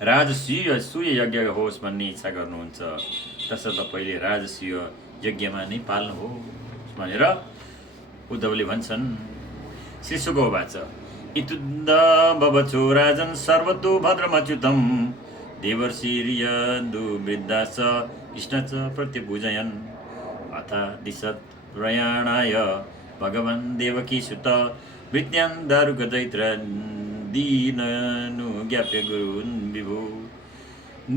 राजसूय यज्ञ होस् भन्ने इच्छा गर्नुहुन्छ। तसर्थ पहिले राजसूय यज्ञमा नै पाल्नुहोस् भनेर उद्धवले भन्छन्। श्री सुगोवाच इतुद्ध बवचो राजन् सर्वतो भद्रमच्युतं देवर्षिर्यदु वृद्धाश्च कृष्णच प्रत्यपूजयन् अथ दिशत् प्रयाणाय भगवान् देवकीसुत वृत्यान् दारुकदैत्र दीननुज्ञाप्य गुरून् विभु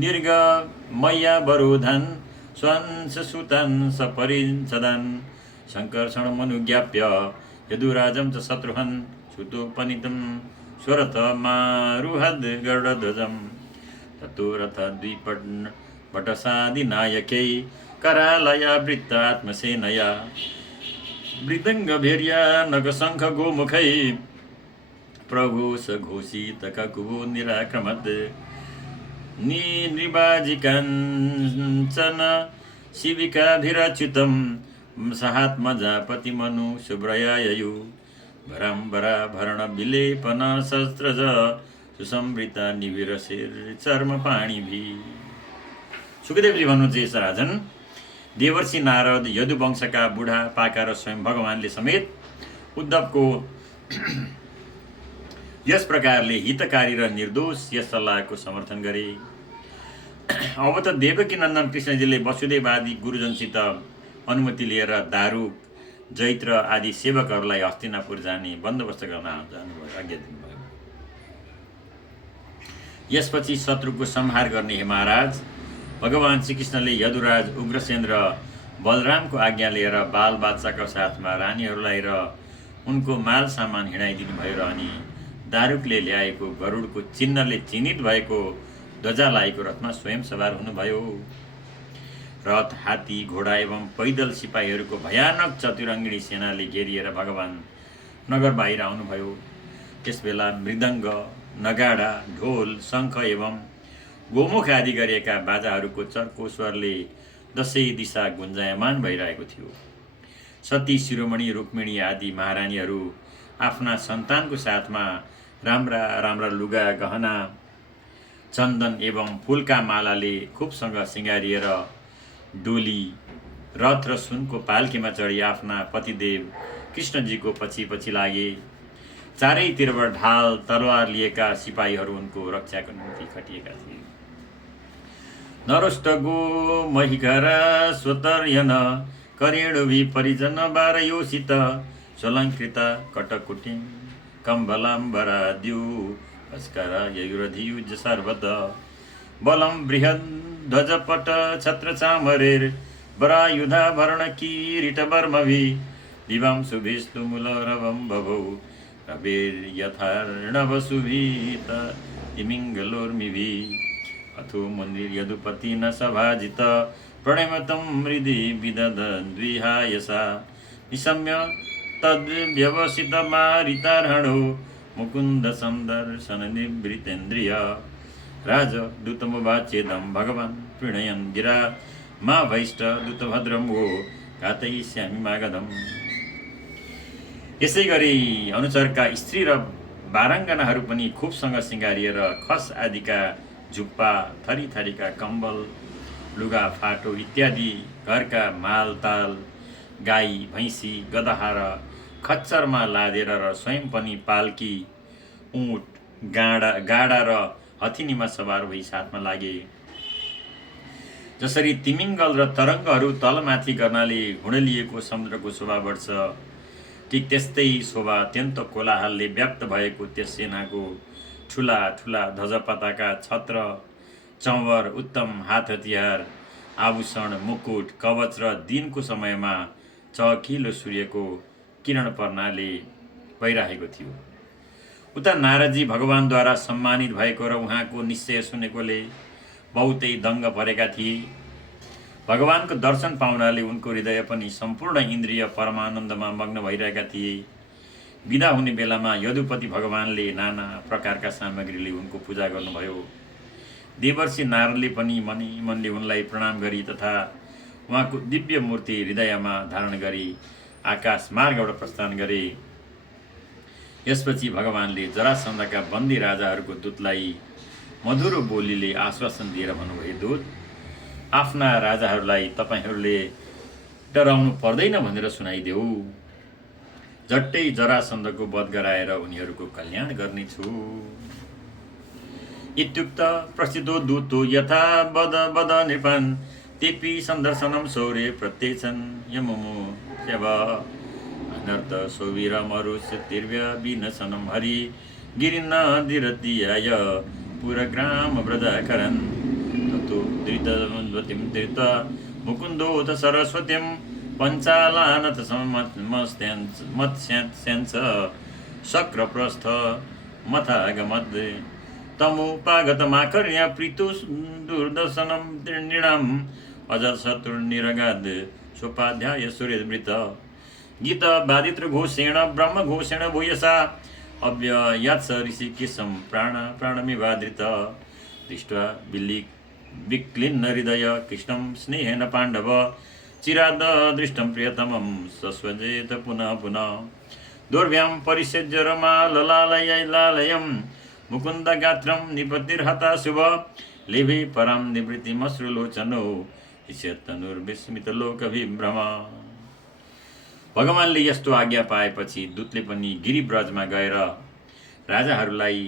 निर्गमय्या वरोधान् स्वंशसुतान् सपरिच्छदान् सङ्कर्षणमनुज्ञाप्य यदुराजं च शत्रुहन् सुतोपनीतं स्वरथमारुहद् गरुडध्वजं ततो रथद्विपटसादिनायकै करालयावृत्तात्मसेनया मृदङ्गभैर्या नखशङ्खगोमुखै प्रघोषघोषितककुभो निराक्रमत् निबाजिकाञ्चन शिविकाभिरच्युतं सहात्मजापति मनु सुब्रयायु भराम्बरा भरण विलेपन शस्त्रज सुसमृता निविरशिर चर्म पाणीभि। सुखदेवजी भन्नुहुन्छ यस राजन, देवर्षि नारद यदुवंशका बुढा पाका र स्वयं भगवानले समेत उद्धवको यस प्रकारले हितकारी र निर्दोष यस सल्लाहको समर्थन गरे। अब त देवकी नन्दन कृष्णजीले वसुदेव आदि गुरुजनसित अनुमति लिएर दारुक, जैत्र आदि सेवकहरूलाई हस्तिनापुर जाने बन्दोबस्त गर्न जानुभयो, आज्ञा दिनुभयो। यसपछि शत्रुको संहार गर्ने हे महाराज, भगवान श्रीकृष्णले यदुराज उग्रसेन र बलरामको आज्ञा लिएर बाल बादशाहका साथमा रानीहरूलाई र उनको माल सामान हिँडाइदिनु भयो र अनि दारुकले ल्याएको गरुडको चिन्हले चिन्हित भएको ध्वजा लागेको रथमा स्वयं सवार हुनुभयो। रथ, हात्ती, घोडा एवं पैदल सिपाहीहरूको भयानक चतुरङ्गिणी सेनाले घेरिएर भगवान नगर बाहिर आउनुभयो। त्यसबेला मृदङ्ग, नगाडा, ढोल, शङ्ख एवं गोमुख आदि गरिएका बाजाहरूको चर्को स्वरले दसैँ दिशा गुन्जायमान भइरहेको थियो। सती शिरोमणि रुक्मिणी आदि महारानीहरू आफ्ना सन्तानको साथमा राम्रा राम्रा लुगा, गहना, चन्दन एवं फुलका मालाले खुबसँग सिँगारिएर डोली, रथ र सुनको पाल्कीमा चढी आफ्ना पतिदेव कृष्णजीको पछि पछि लागे। चारैतिरबाट ढाल तरवार लिएका सिपाहीहरू उनको रक्षाको निम्ति खटिएका थिए। नरोष्टगो महिकर स्वतर्यन करेणुभि परिजन बारयोसित सोलङ्कृत कटकुटिं कम्बलाम्बरा द्यू अस्कर ययुरधियुज सर्वद बलं बृहद् ध्वजपट छत्र चामरेर बरायुधा भरण किरीट वर्मभि दिवां सुभिस्तुमुलरवं बभौ रवेर यथार्णवसुभित तिमिङ्गलोर्मिभि अथो मुनिर यदुपति न सभाजित प्रणयमतं मृदि विदद्विहायसा निशम्य तद्व्यवसित मारितार्हणो मुकुन्द सन्दर्शन निवृतेन्द्रिय राजदूतमुवाचेदं भगवान् प्रणयन् गिरा मा भैष्ट दूतभद्रं वो घातयिष्यामि मागधम्। यसै गरी अनुचरका स्त्री र बाराङ्गनाहरू पनि खुबसँग सिँगारिएर खस आदिका झुप्पा, थरी थरीका कम्बल, लुगा फाटो इत्यादि घरका मालताल, गाई, भैँसी, गदहा र खच्चरमा लादेर र स्वयं पनि पाल्की, ऊँट, गाडा र हथिनीमा सवार भई साथमा लागे। जसरी तिमिङ्गल र तरङ्गहरू तलमाथि गर्नाले हुँडलिएको समुद्रको शोभा बढ्छ, ठिक त्यस्तै शोभा अत्यन्त कोलाहलले व्याप्त भएको त्यस सेनाको ठुला ठुला ध्वजपताका, छत्र, चौवर, उत्तम हात हतियार, आभूषण, मुकुट, कवच र दिनको समयमा चहकिलो सूर्यको किरण पर्नाले भइरहेको थियो। उता नारदजी भगवानद्वारा सम्मानित भएको र उहाँको निश्चय सुनेकोले बहुतै दङ्ग परेका थिए। भगवानको दर्शन पाउनाले उनको हृदय पनि सम्पूर्ण इन्द्रिय परमानन्दमा मग्न भइरहेका थिए। बिदा हुने बेलामा यदुपति भगवानले नाना प्रकारका सामग्रीले उनको पूजा गर्नुभयो। देवर्षि नारदले पनि मनै मनले उनलाई प्रणाम गरी तथा उहाँको दिव्य मूर्ति हृदयमा धारण गरी आकाश मार्गबाट प्रस्थान गरे। यसपछि भगवानले जरासन्धका बन्दी राजाहरूको दूतलाई मधुरो बोलीले आश्वासन दिएर भन्नुभयो, दूत, आफ्ना राजाहरूलाई तपाईहरूले डराउनु पर्दैन भनेर सुनाइदेऊ। झट्टै जरासन्धको वध गराएर उनीहरूको कल्याण गर्नेछु। इत्युक्त प्रसिद्धो दूतो यथा बद नृपन् तेपि सन्दर्शनं शौर्य प्रत्यक्षन् यमुमु सेव अनर्थ सौवीर मरुषतिर्व्य विनशनं हरि गिरिन्न दिरतियाय पुरग्राम व्रजाकरन् ततो धृतवतीं धृत मुकुन्दोत सरस्वतीं पञ्चालानत मत्स्यांश शक्रप्रस्थ मथागमद् तमुपागतमाकर्ण्य प्रीतु दुर्दर्शनं नृणाम् अजशत्रुर्निरगाद् सोपाध्याय सूर्यवृत गीत बादित्र घोषेण ब्रह्म घोषेण भूयसा अव्ययात्स ऋषिकेशं प्राणमिवादृत दृष्ट्वा बिल्ली विक्लिन्न हृदय कृष्णं स्नेहेन पाण्डव चिराद दृष्टं प्रियतमं सस्वजेत पुनः पुनः दोर्भ्यां परिषज्य रमा ललालयं मुकुन्द गात्रं निपतिर्हता शुभ लेभि परां निवृत्तिमश्रुलोचनो हिस्यतनुर्विस्मितलोकविभ्रम। भगवानले यस्तो आज्ञा पाएपछि दूतले पनि गिरिब्रजमा गएर राजाहरूलाई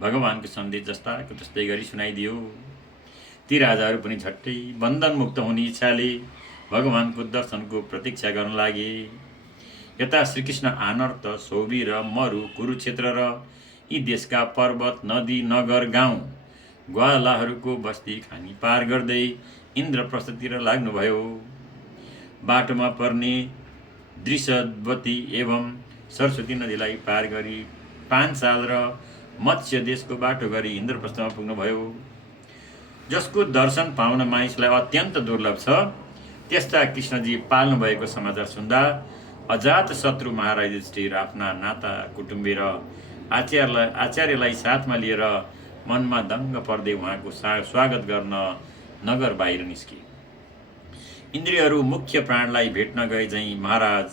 भगवानको सन्देश जस्ताको जस्तै गरी सुनाइदियो। ती राजाहरू पनि झट्टै बन्धनमुक्त हुने इच्छाले भगवानको दर्शनको प्रतीक्षा गर्न लागे। यता श्रीकृष्ण आनर्त सौबी र मरु कुरुक्षेत्र र यी देशका पर्वत नदी नगर गाउँ ग्वालाहरूको बस्ती खानी पार गर्दै इन्द्रप्रस्थतिर लाग्नुभयो। बाटोमा पर्ने दृशवती एवं सरस्वती नदीलाई पार गरी पाञ्चाल र मत्स्य देशको बाटो गरी इन्द्रप्रस्थमा पुग्नुभयो। जसको दर्शन पाउन मानिसलाई अत्यन्त दुर्लभ छ, त्यस्ता कृष्णजी पाल्नु भएको समाचार सुन्दा अजात शत्रु महाराज युधिष्ठिर आफ्ना नाता कुटुम्बी र आचार्यलाई साथमा लिएर मनमा दङ्ग पर्दै उहाँको स्वागत गर्न नगर बाहिर निस्के। इन्द्रियहरू मुख्य प्राणलाई भेट्न गए झैँ महाराज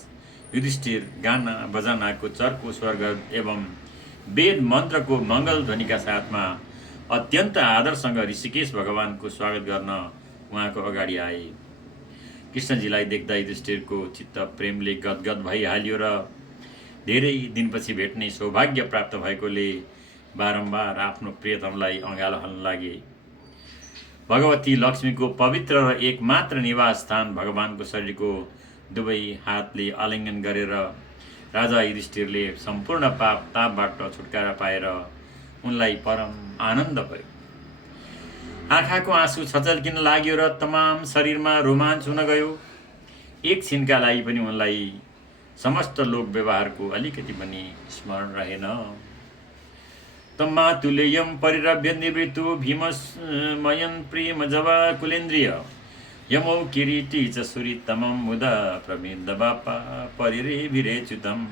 युधिष्ठिर गाना बजानाको चर्को स्वर्ग एवं वेद मन्त्रको मङ्गल ध्वनिका साथमा अत्यन्त आदरसँग ऋषिकेश भगवानको स्वागत गर्न उहाँको अगाडि आए। कृष्णजीलाई देख्दा युधिष्ठिरको चित्त प्रेमले गदगद भइहाल्यो र धेरै दिनपछि भेट्ने सौभाग्य प्राप्त भएकोले बारम्बार आफ्नो प्रियतमलाई अँगालो हाल्न लागे। भगवती लक्ष्मीको पवित्र र एकमात्र निवास स्थान भगवानको शरीरको दुवै हातले आलिङ्गन गरेर राजा युधिष्ठिरले सम्पूर्ण पाप तापबाट छुटकारा पाएर उनलाई परम आनन्द भयो। आँखाको आँसु छचल्किन लाग्यो र तमाम शरीरमा रोमाञ्च हुन गयो। एक छिनका लागि पनि उनलाई समस्त लोक व्यवहारको अलिकति पनि स्मरण रहेन। तम्मातुलेयं परिरभ्य निवृत्तो भीममयन् प्रेम जवा कुलेन्द्रिय यमौ किरीटी च सुरितमं मुदा प्रमिदवापा परिरेभिरेच्युतम्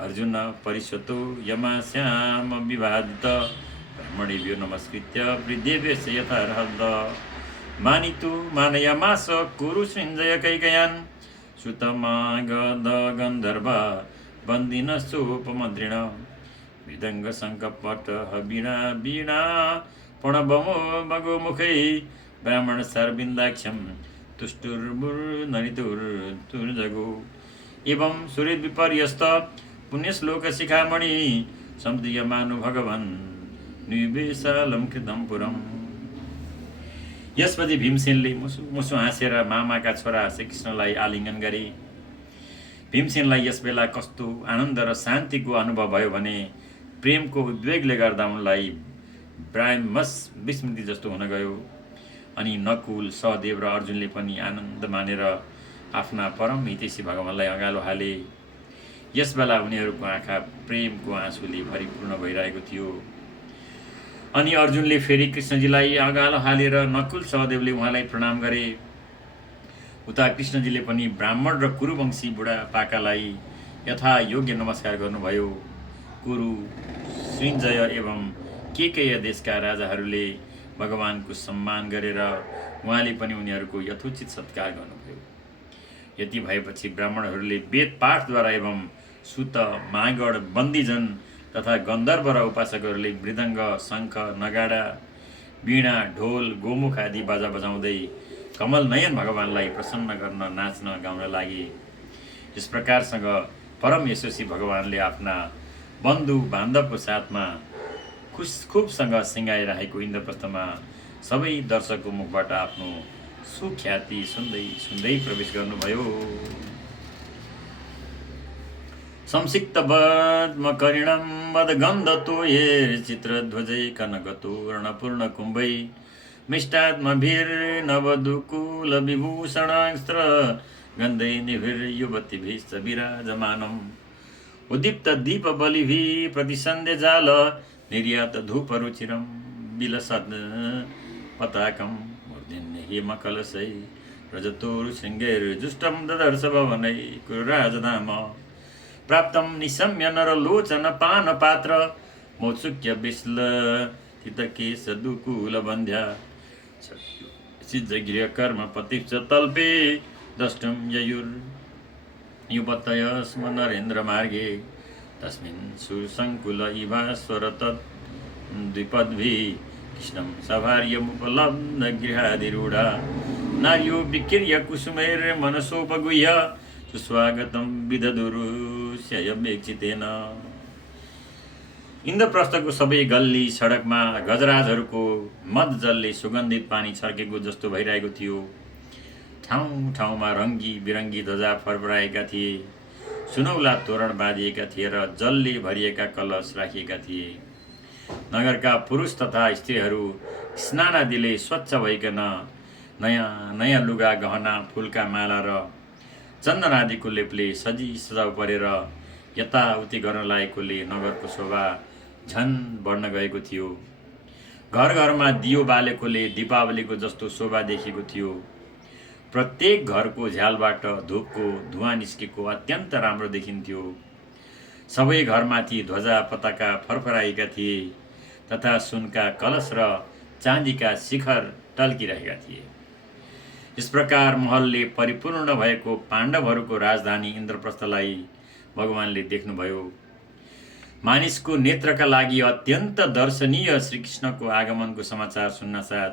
अर्जुन परिषतो यमास्याम विवादित ब्रह्मणेभ्यो नमस्कृत्य वृद्धेभ्यश्च यथार्हद मानितु मानयामास कुरु सृञ्जय कैकयान् सुतमागध गन्धर्व बन्दिनश्चोपमन्त्रिण मृदङ्ग शङ्खपट वीणा वीणा प्रणवमो मगोमुखै ब्राह्मण सरविन्दाक्षं तुष्टुर्मुर्नरितुर्जगो एवं सूर्यविपर्यस्त पुण्यश्लोक शिखामणि सम्दीयमानु भगवन् निवेशालं कृतं पुरम्। यसपछि भीमसेनले मुसु हाँसेर मामाका छोरा श्रीकृष्णलाई आलिङ्गन गरे। भीमसेनलाई यस बेला कस्तो आनन्द र शान्तिको अनुभव भयो भने प्रेमको उद्वेगले गर्दा उनलाई ब्राह्मस विस्मृति जस्तो हुन गयो। अनि नकुल सहदेव र अर्जुनले पनि आनन्द मानेर आफ्ना परम हितैषी भगवानलाई अँगालो हाले। यस बेला उनीहरूको आँखा प्रेमको आँसुले भरिपूर्ण भइरहेको थियो। अनि अर्जुनले फेरि कृष्णजीलाई अँगालो हालेर नकुल सहदेवले उहाँलाई प्रणाम गरे। उता कृष्णजीले पनि ब्राह्मण र कुरुवंशी बुढापाकालाई यथा योग्य नमस्कार गर्नुभयो। कुरु सृञ्जय एवं केकय देशका राजाहरूले भगवानको सम्मान गरेर उहाँले पनि उनीहरूको यथोचित सत्कार गर्नुभयो। यति भएपछि ब्राह्मणहरूले वेद पाठद्वारा एवं सुत मागड बन्दीजन तथा गन्धर्व र उपासकहरूले मृदङ्ग शङ्ख नगाडा वीणा ढोल गोमुख आदि बाजा बजाउँदै कमल नयन भगवानलाई प्रसन्न गर्न नाच्न गाउन लागे। यस प्रकारसँग परम यशस्वी भगवानले आफ्ना बन्धु बान्धवको साथमा खुबसँग सिँगाइरहेको इन्द्रप्रस्थमा सबै दर्शकको मुखबाट आफ्नो सुख्याति सुन्दै सुन्दै प्रवेश गर्नुभयो। संसिक्त पद्मकरिणं मदगन्धतोये चित्रध्वजै कनकतोरणपूर्ण कुम्भै मिष्टात्मभिर्नवदुकुलविभूषणास्त्र गन्धै निभिर्युवतिभिश्च विराजमानम् उद्दीप्त दीपबलिभिः प्रतिसन्ध्यजाल निर्यात धूपरुचिरं विलसत् पताकं मूर्धन्य हेमकलशै रजतोरुशृङ्गैर्जुष्टं ददर्श भवनै कुरुराजधाम प्राप्तं निशम्य नरलोचन पानपात्र मौत्सुक्य विश्लथितकेशदुकूलबन्ध्या सिद्धगृह कर्म पतिश्च तल्पे द्रष्टुं युपतय स्म नरेन्द्र मार्गे तस्मिन् सुसङ्कुल इवास्वर तत् द्विपद्भिः कृष्णं सभार्यमुपलब्ध गृहाधिरूढा नार्यो विकीर्य कुसुमैर्मनसोपगुह्य सुस्वागतं विदधुरुष्ययमेक्षितेन। इन्द्रप्रस्थको सबै गल्ली सडकमा गजराजहरूको मदजलले सुगन्धित पानी छर्केको जस्तो भइरहेको थियो। ठाउँ ठाउँमा रङ्गी बिरङ्गी ध्वजा फरफराएका थिए, सुनौला तोरण बाँधिएका थिए र जलले भरिएका कलश राखिएका थिए। नगरका पुरुष तथा स्त्रीहरू स्नानादिले स्वच्छ भइकन नयाँ नयाँ लुगा गहना फुलका माला र चन्दन आदिको लेपले सजी सजाउ परेर यताउति गर्न लागेकोले नगरको शोभा झन बढ्न गएको थियो। घर घरमा दियो बालेकोले दीपावलीको जस्तो शोभा देखिएको थियो। प्रत्येक घरको झ्यालबाट धूपको धुवाँ निस्केको अत्यन्त राम्रो देखिन्थ्यो। सबै घरमाथि ध्वजा पताका फरफराएका थिए तथा सुनका कलश र चाँदीका शिखर टल्किरहेका थिए। यस प्रकार महलले परिपूर्ण भएको पाण्डवहरूको राजधानी इन्द्रप्रस्थलाई भगवानले देख्नुभयो। मानिसको नेत्रका लागि अत्यन्त दर्शनीय श्रीकृष्णको आगमनको समाचार सुन्नसाथ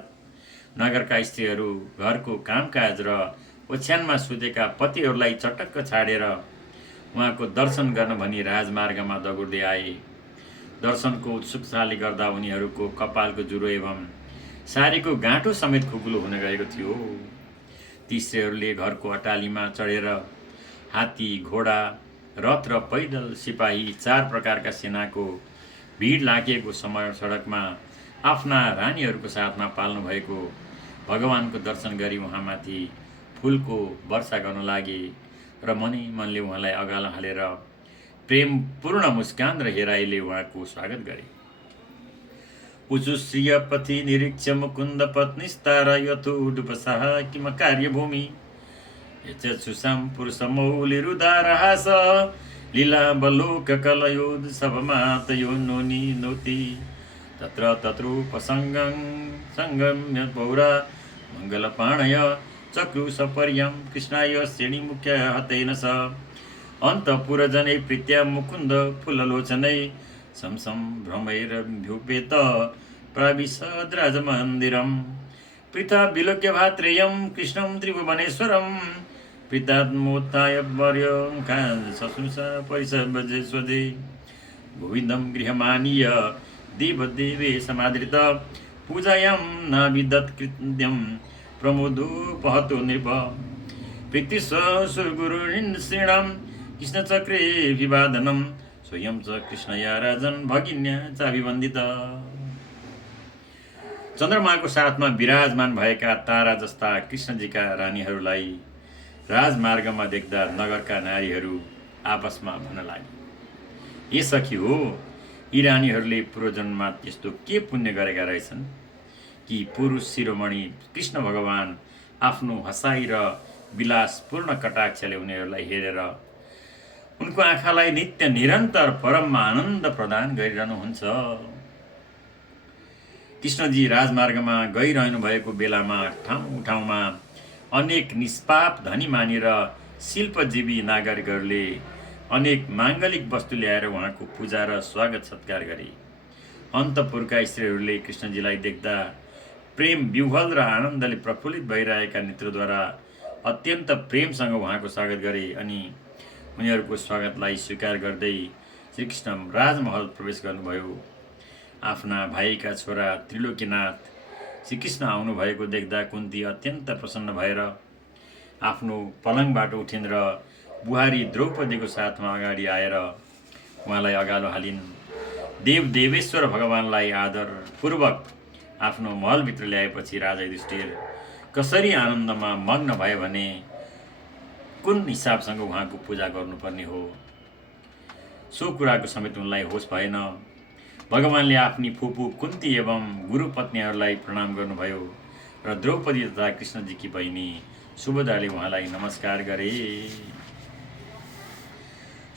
नगरका स्त्रीहरू घरको कामकाज र ओछ्यानमा सुतेका पतिहरूलाई चटक्क छाडेर उहाँको दर्शन गर्न भनी राजमार्गमा दगुर्दै आए। दर्शनको उत्सुकताले गर्दा उनीहरूको कपालको जुरो एवं सारीको गाँठो समेत खुकुलो हुन गएको थियो। ती स्त्रीहरूले घरको अटालीमा चढेर हात्ती, घोडा, रथ र पैदल सिपाही 4 प्रकारका सेनाको भिड लागिएको समय सडकमा आफ्ना रानीहरूको साथमा पाल्नु भएको भगवानको दर्शन गरी उहाँमाथि फुलको वर्षा गर्न लागे र मनै मनले उहाँलाई अगालो हालेर प्रेमपूर्ण मुस्कान र हेराइले उहाँको स्वागत गरे। उचु श्रियपथि निरीक्ष मुकुन्द पत्नीस्तार यथोडुपसाह किम कार्यभूमि यचुषां पुरुषमौलिरुदारहास लीला बलोककलयोद् सभमातयो नोनि नोति तत्र तत्रूपसङ्गं सङ्गम्य पौरा मङ्गलपाणय चक्रुसपर्यं कृष्णाय श्रेणीमुख्य हतेन स अन्तपुरजनै प्रीत्या मुकुन्द फुललोचनै संसम्भ्रमैरभ्युपेत प्राविशद् राजमन्दिरम् पृथा विलोक्य भात्रेयं कृष्णं त्रिभुवनेश्वरं पृथात्मोत्थाय वर्यं सशंसा परिसर्वजेष्वदे गोविन्दं गृहमानीय देवदेवे समादृत पूजायां नाभिदत्कृत्यं प्रमोदोपहतो नृप प्रीतिस्वसुरगुरुणीश्रीणां कृष्णचक्रेऽभिवादनं स्वयं च कृष्णया राजन् भगिन्या चाभिवन्दिता। चन्द्रमाको साथमा विराजमान भएका तारा जस्ता कृष्णजीका रानीहरूलाई राजमार्गमा देख्दा नगरका नारीहरू आपसमा भन्न लागे, ए सखी हो, यी रानीहरूले पूर्वजन्ममा त्यस्तो के पुण्य गरेका रहेछन् कि पुरुष शिरोमणि कृष्ण भगवान आफ्नो हँसाइ र विलासपूर्ण कटाक्षले उनीहरूलाई हेरेर उनको आँखालाई नित्य निरन्तर परम आनन्द प्रदान गरिरहनुहुन्छ। कृष्णजी राजमार्गमा गइरहनु भएको बेलामा ठाउँ ठाउँमा अनेक निष्पाप धनी मानेर शिल्पजीवी नागरिकहरूले अनेक माङ्गलिक वस्तु ल्याएर उहाँको पूजा र स्वागत सत्कार गरे। अन्तपुरका स्त्रीहरूले कृष्णजीलाई देख्दा प्रेम विह्वल र आनन्दले प्रफुल्लित भइरहेका नेत्रद्वारा अत्यन्त प्रेमसँग उहाँको स्वागत गरे अनि उनीहरूको स्वागतलाई स्वीकार गर्दै श्रीकृष्ण राजमहल प्रवेश गर्नुभयो। आफ्ना भाइका छोरा त्रिलोकीनाथ श्रीकृष्ण आउनुभएको देख्दा कुन्ती अत्यन्त प्रसन्न भएर आफ्नो पलङबाट उठिन् र बुहारी द्रौपदीको साथमा अगाडि आएर उहाँलाई अगालो हालिन्। देवेश्वर भगवानलाई आदरपूर्वक आफ्नो महलभित्र ल्याएपछि राजा युधिष्ठिर कसरी आनन्दमा मग्न भयो भने कुन हिसाबसँग उहाँको पूजा गर्नुपर्ने हो सो कुराको समेत उनलाई होस भएन। भगवानले आफ्नी फुपू कुन्ती एवं गुरुपत्नीहरूलाई प्रणाम गर्नुभयो र द्रौपदी तथा कृष्णजीकी बहिनी सुभद्राले उहाँलाई नमस्कार गरे।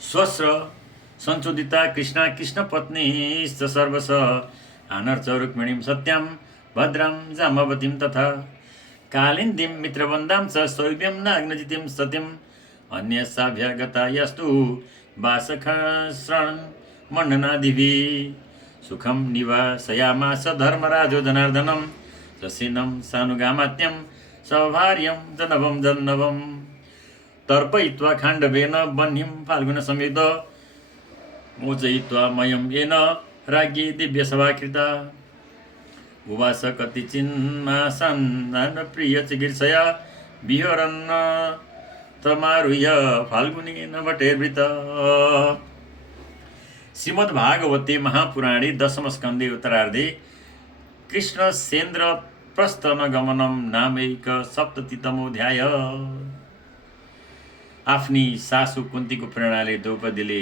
स्वस्र संशोधिता कृष्ण पत्नी सर्वस आनर्च रुक्मिणीं सत्यां भद्रां जाम्बवतीं तथा कालिन्दीं मित्रवन्दां च सौभ्यं नाग्नजितिं सतीम् अन्यसाभ्यागता यस्तु वासखस्रण मण्डनादिभिः सुखं निवासयामास धर्मराजो जनार्दनं ससीनं सानुगामात्यं सभार्यं जन्नवं जन्नवम् तर्पयित्वा खाण्डवेन वह्निं फाल्गुनसंयुक्त मोचयित्वा मयं येन राज्ञी दिव्यसभाकृता उवास कतिचिन्मासान् प्रियचिकीर्षया विहरन् तमारुह्य फाल्गुनेन वटेर्वृत। श्रीमद्भागवते महापुराणे दशमस्कन्धे उत्तरार्धे कृष्णसेन्द्र प्रस्थानगमनं नामैक सप्ततितमोऽध्याय। आफ्नी सासु कुन्तीको प्रेरणाले द्रौपदीले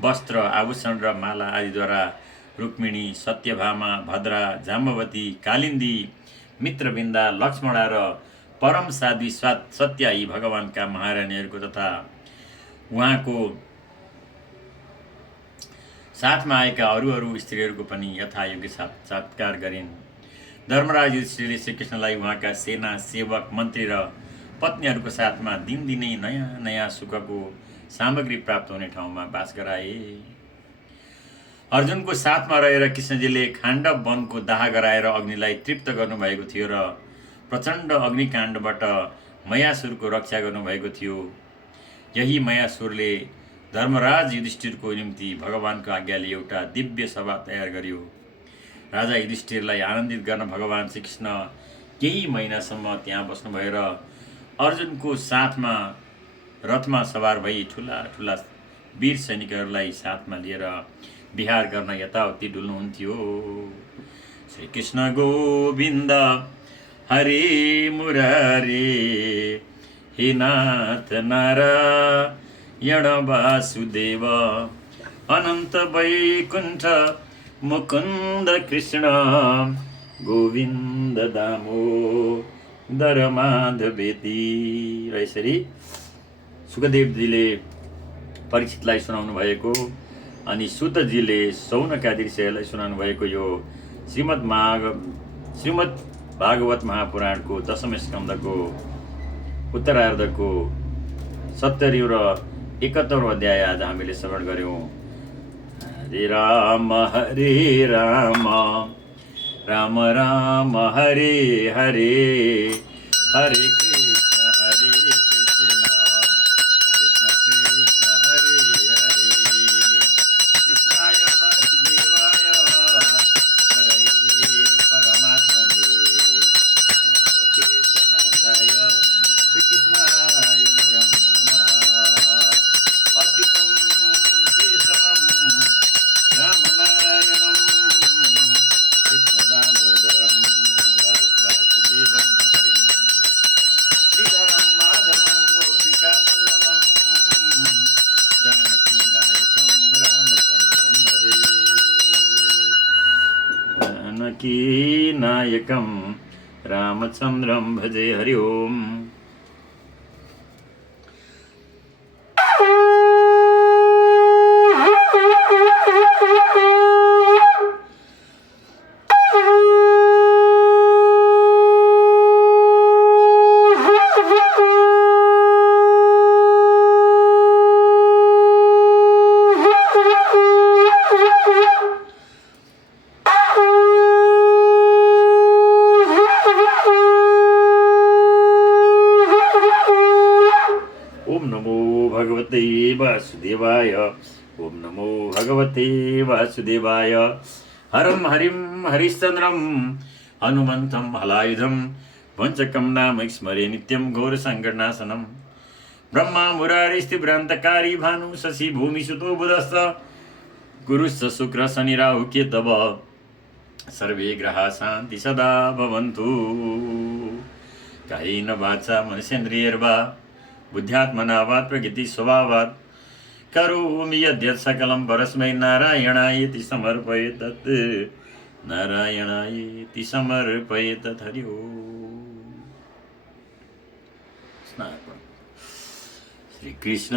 वस्त्र आभूषण र माला आदिद्वारा रुक्मिणी, सत्यभामा, भद्रा, जाम्बवती, कालिन्दी, मित्रविन्दा, लक्ष्मणा र परम साध्वी सत्या यी भगवानका महारानीहरूको तथा उहाँको साथमा आएका अरू स्त्रीहरूको पनि यथायोग्य साक्षात्कार गरिन्। धर्मराज युधिष्ठिरले श्रीकृष्णलाई उहाँका सेना, सेवक, मन्त्री र पत्नीहरूको साथमा दिनदिनै नयाँ नयाँ सुखको सामग्री प्राप्त हुने ठाउँमा बास गराए। अर्जुनको साथमा रहेर कृष्णजीले खाण्डव वनको दाह गराएर अग्निलाई तृप्त गर्नुभएको थियो र प्रचण्ड अग्निकाण्डबाट मयासुरको रक्षा गर्नुभएको थियो। यही मयासुरले धर्मराज युधिष्ठिरको निम्ति भगवानको आज्ञाले एउटा दिव्य सभा तयार गर्यो। राजा युधिष्ठिरलाई आनन्दित गर्न भगवान श्रीकृष्ण केही महिनासम्म त्यहाँ बस्नुभयो र अर्जुनको साथमा रथमा सवार भई ठुला ठुला वीर सैनिकहरूलाई साथमा लिएर विहार गर्न यताउति डुल्नुहुन्थ्यो। श्रीकृष्ण गोविन्द हरे मुरारे हे नाथ नारायण वासुदेव अनन्त वैकुण्ठ मुकुन्द कृष्ण गोविन्द दामोदर माधवेति। र यसरी सुखदेवजीले परीक्षितलाई सुनाउनु भएको अनि सुतजीले सौनकादि ऋषिहरूलाई सुनाउनु भएको यो श्रीमद् भागवत महापुराणको दशम स्कन्धको उत्तरार्धको 70 र 71 अध्याय आज हामीले श्रवण गऱ्यौँ। हरे राम राम राम हरे हरे हरे कृष्ण कृष्ण कृष्ण हरे हरे कृष्णाय वासुदेवाय हरे परमात्मने केशनाथाय श्रीकृष्णाय वयं नमः। अच्युतं केशवं रामनारायणं कृष्णदामोदरं वासुदेवं हरिं श्रीधरं माधवं गोपिकावल्लभं जानकीनायकं रामचन्द्रं भजे। जानकीनायकं रामचन्द्रं भजे। हरि ओम्। वासुदेवाय ओम नमो भगवते वासुदेवाय। हरं हरिं हरिश्चन्द्रं हनुमन्तं हलायुधं वञ्चकं नाम स्मरे नित्यं घोरसङ्कटनाशनं ब्रह्मा मुरारिस्तिभ्रान्तकारी भानु शशि भूमिसुतो बुधश्च गुरुश्च शुक्र शनि राहु केतव सर्वे ग्रहाः शान्ति सदा भवन्तु। कायेन वाचा मनसेन्द्रियैर्वा बुद्ध्यात्मना वा प्रकृति स्वभावात् करोमि यद्यत् सकलं परस्मै नारायणायेति समर्पयेत् नारायणायेति समर्पयेत्। हरि ओम्। श्री कृष्ण।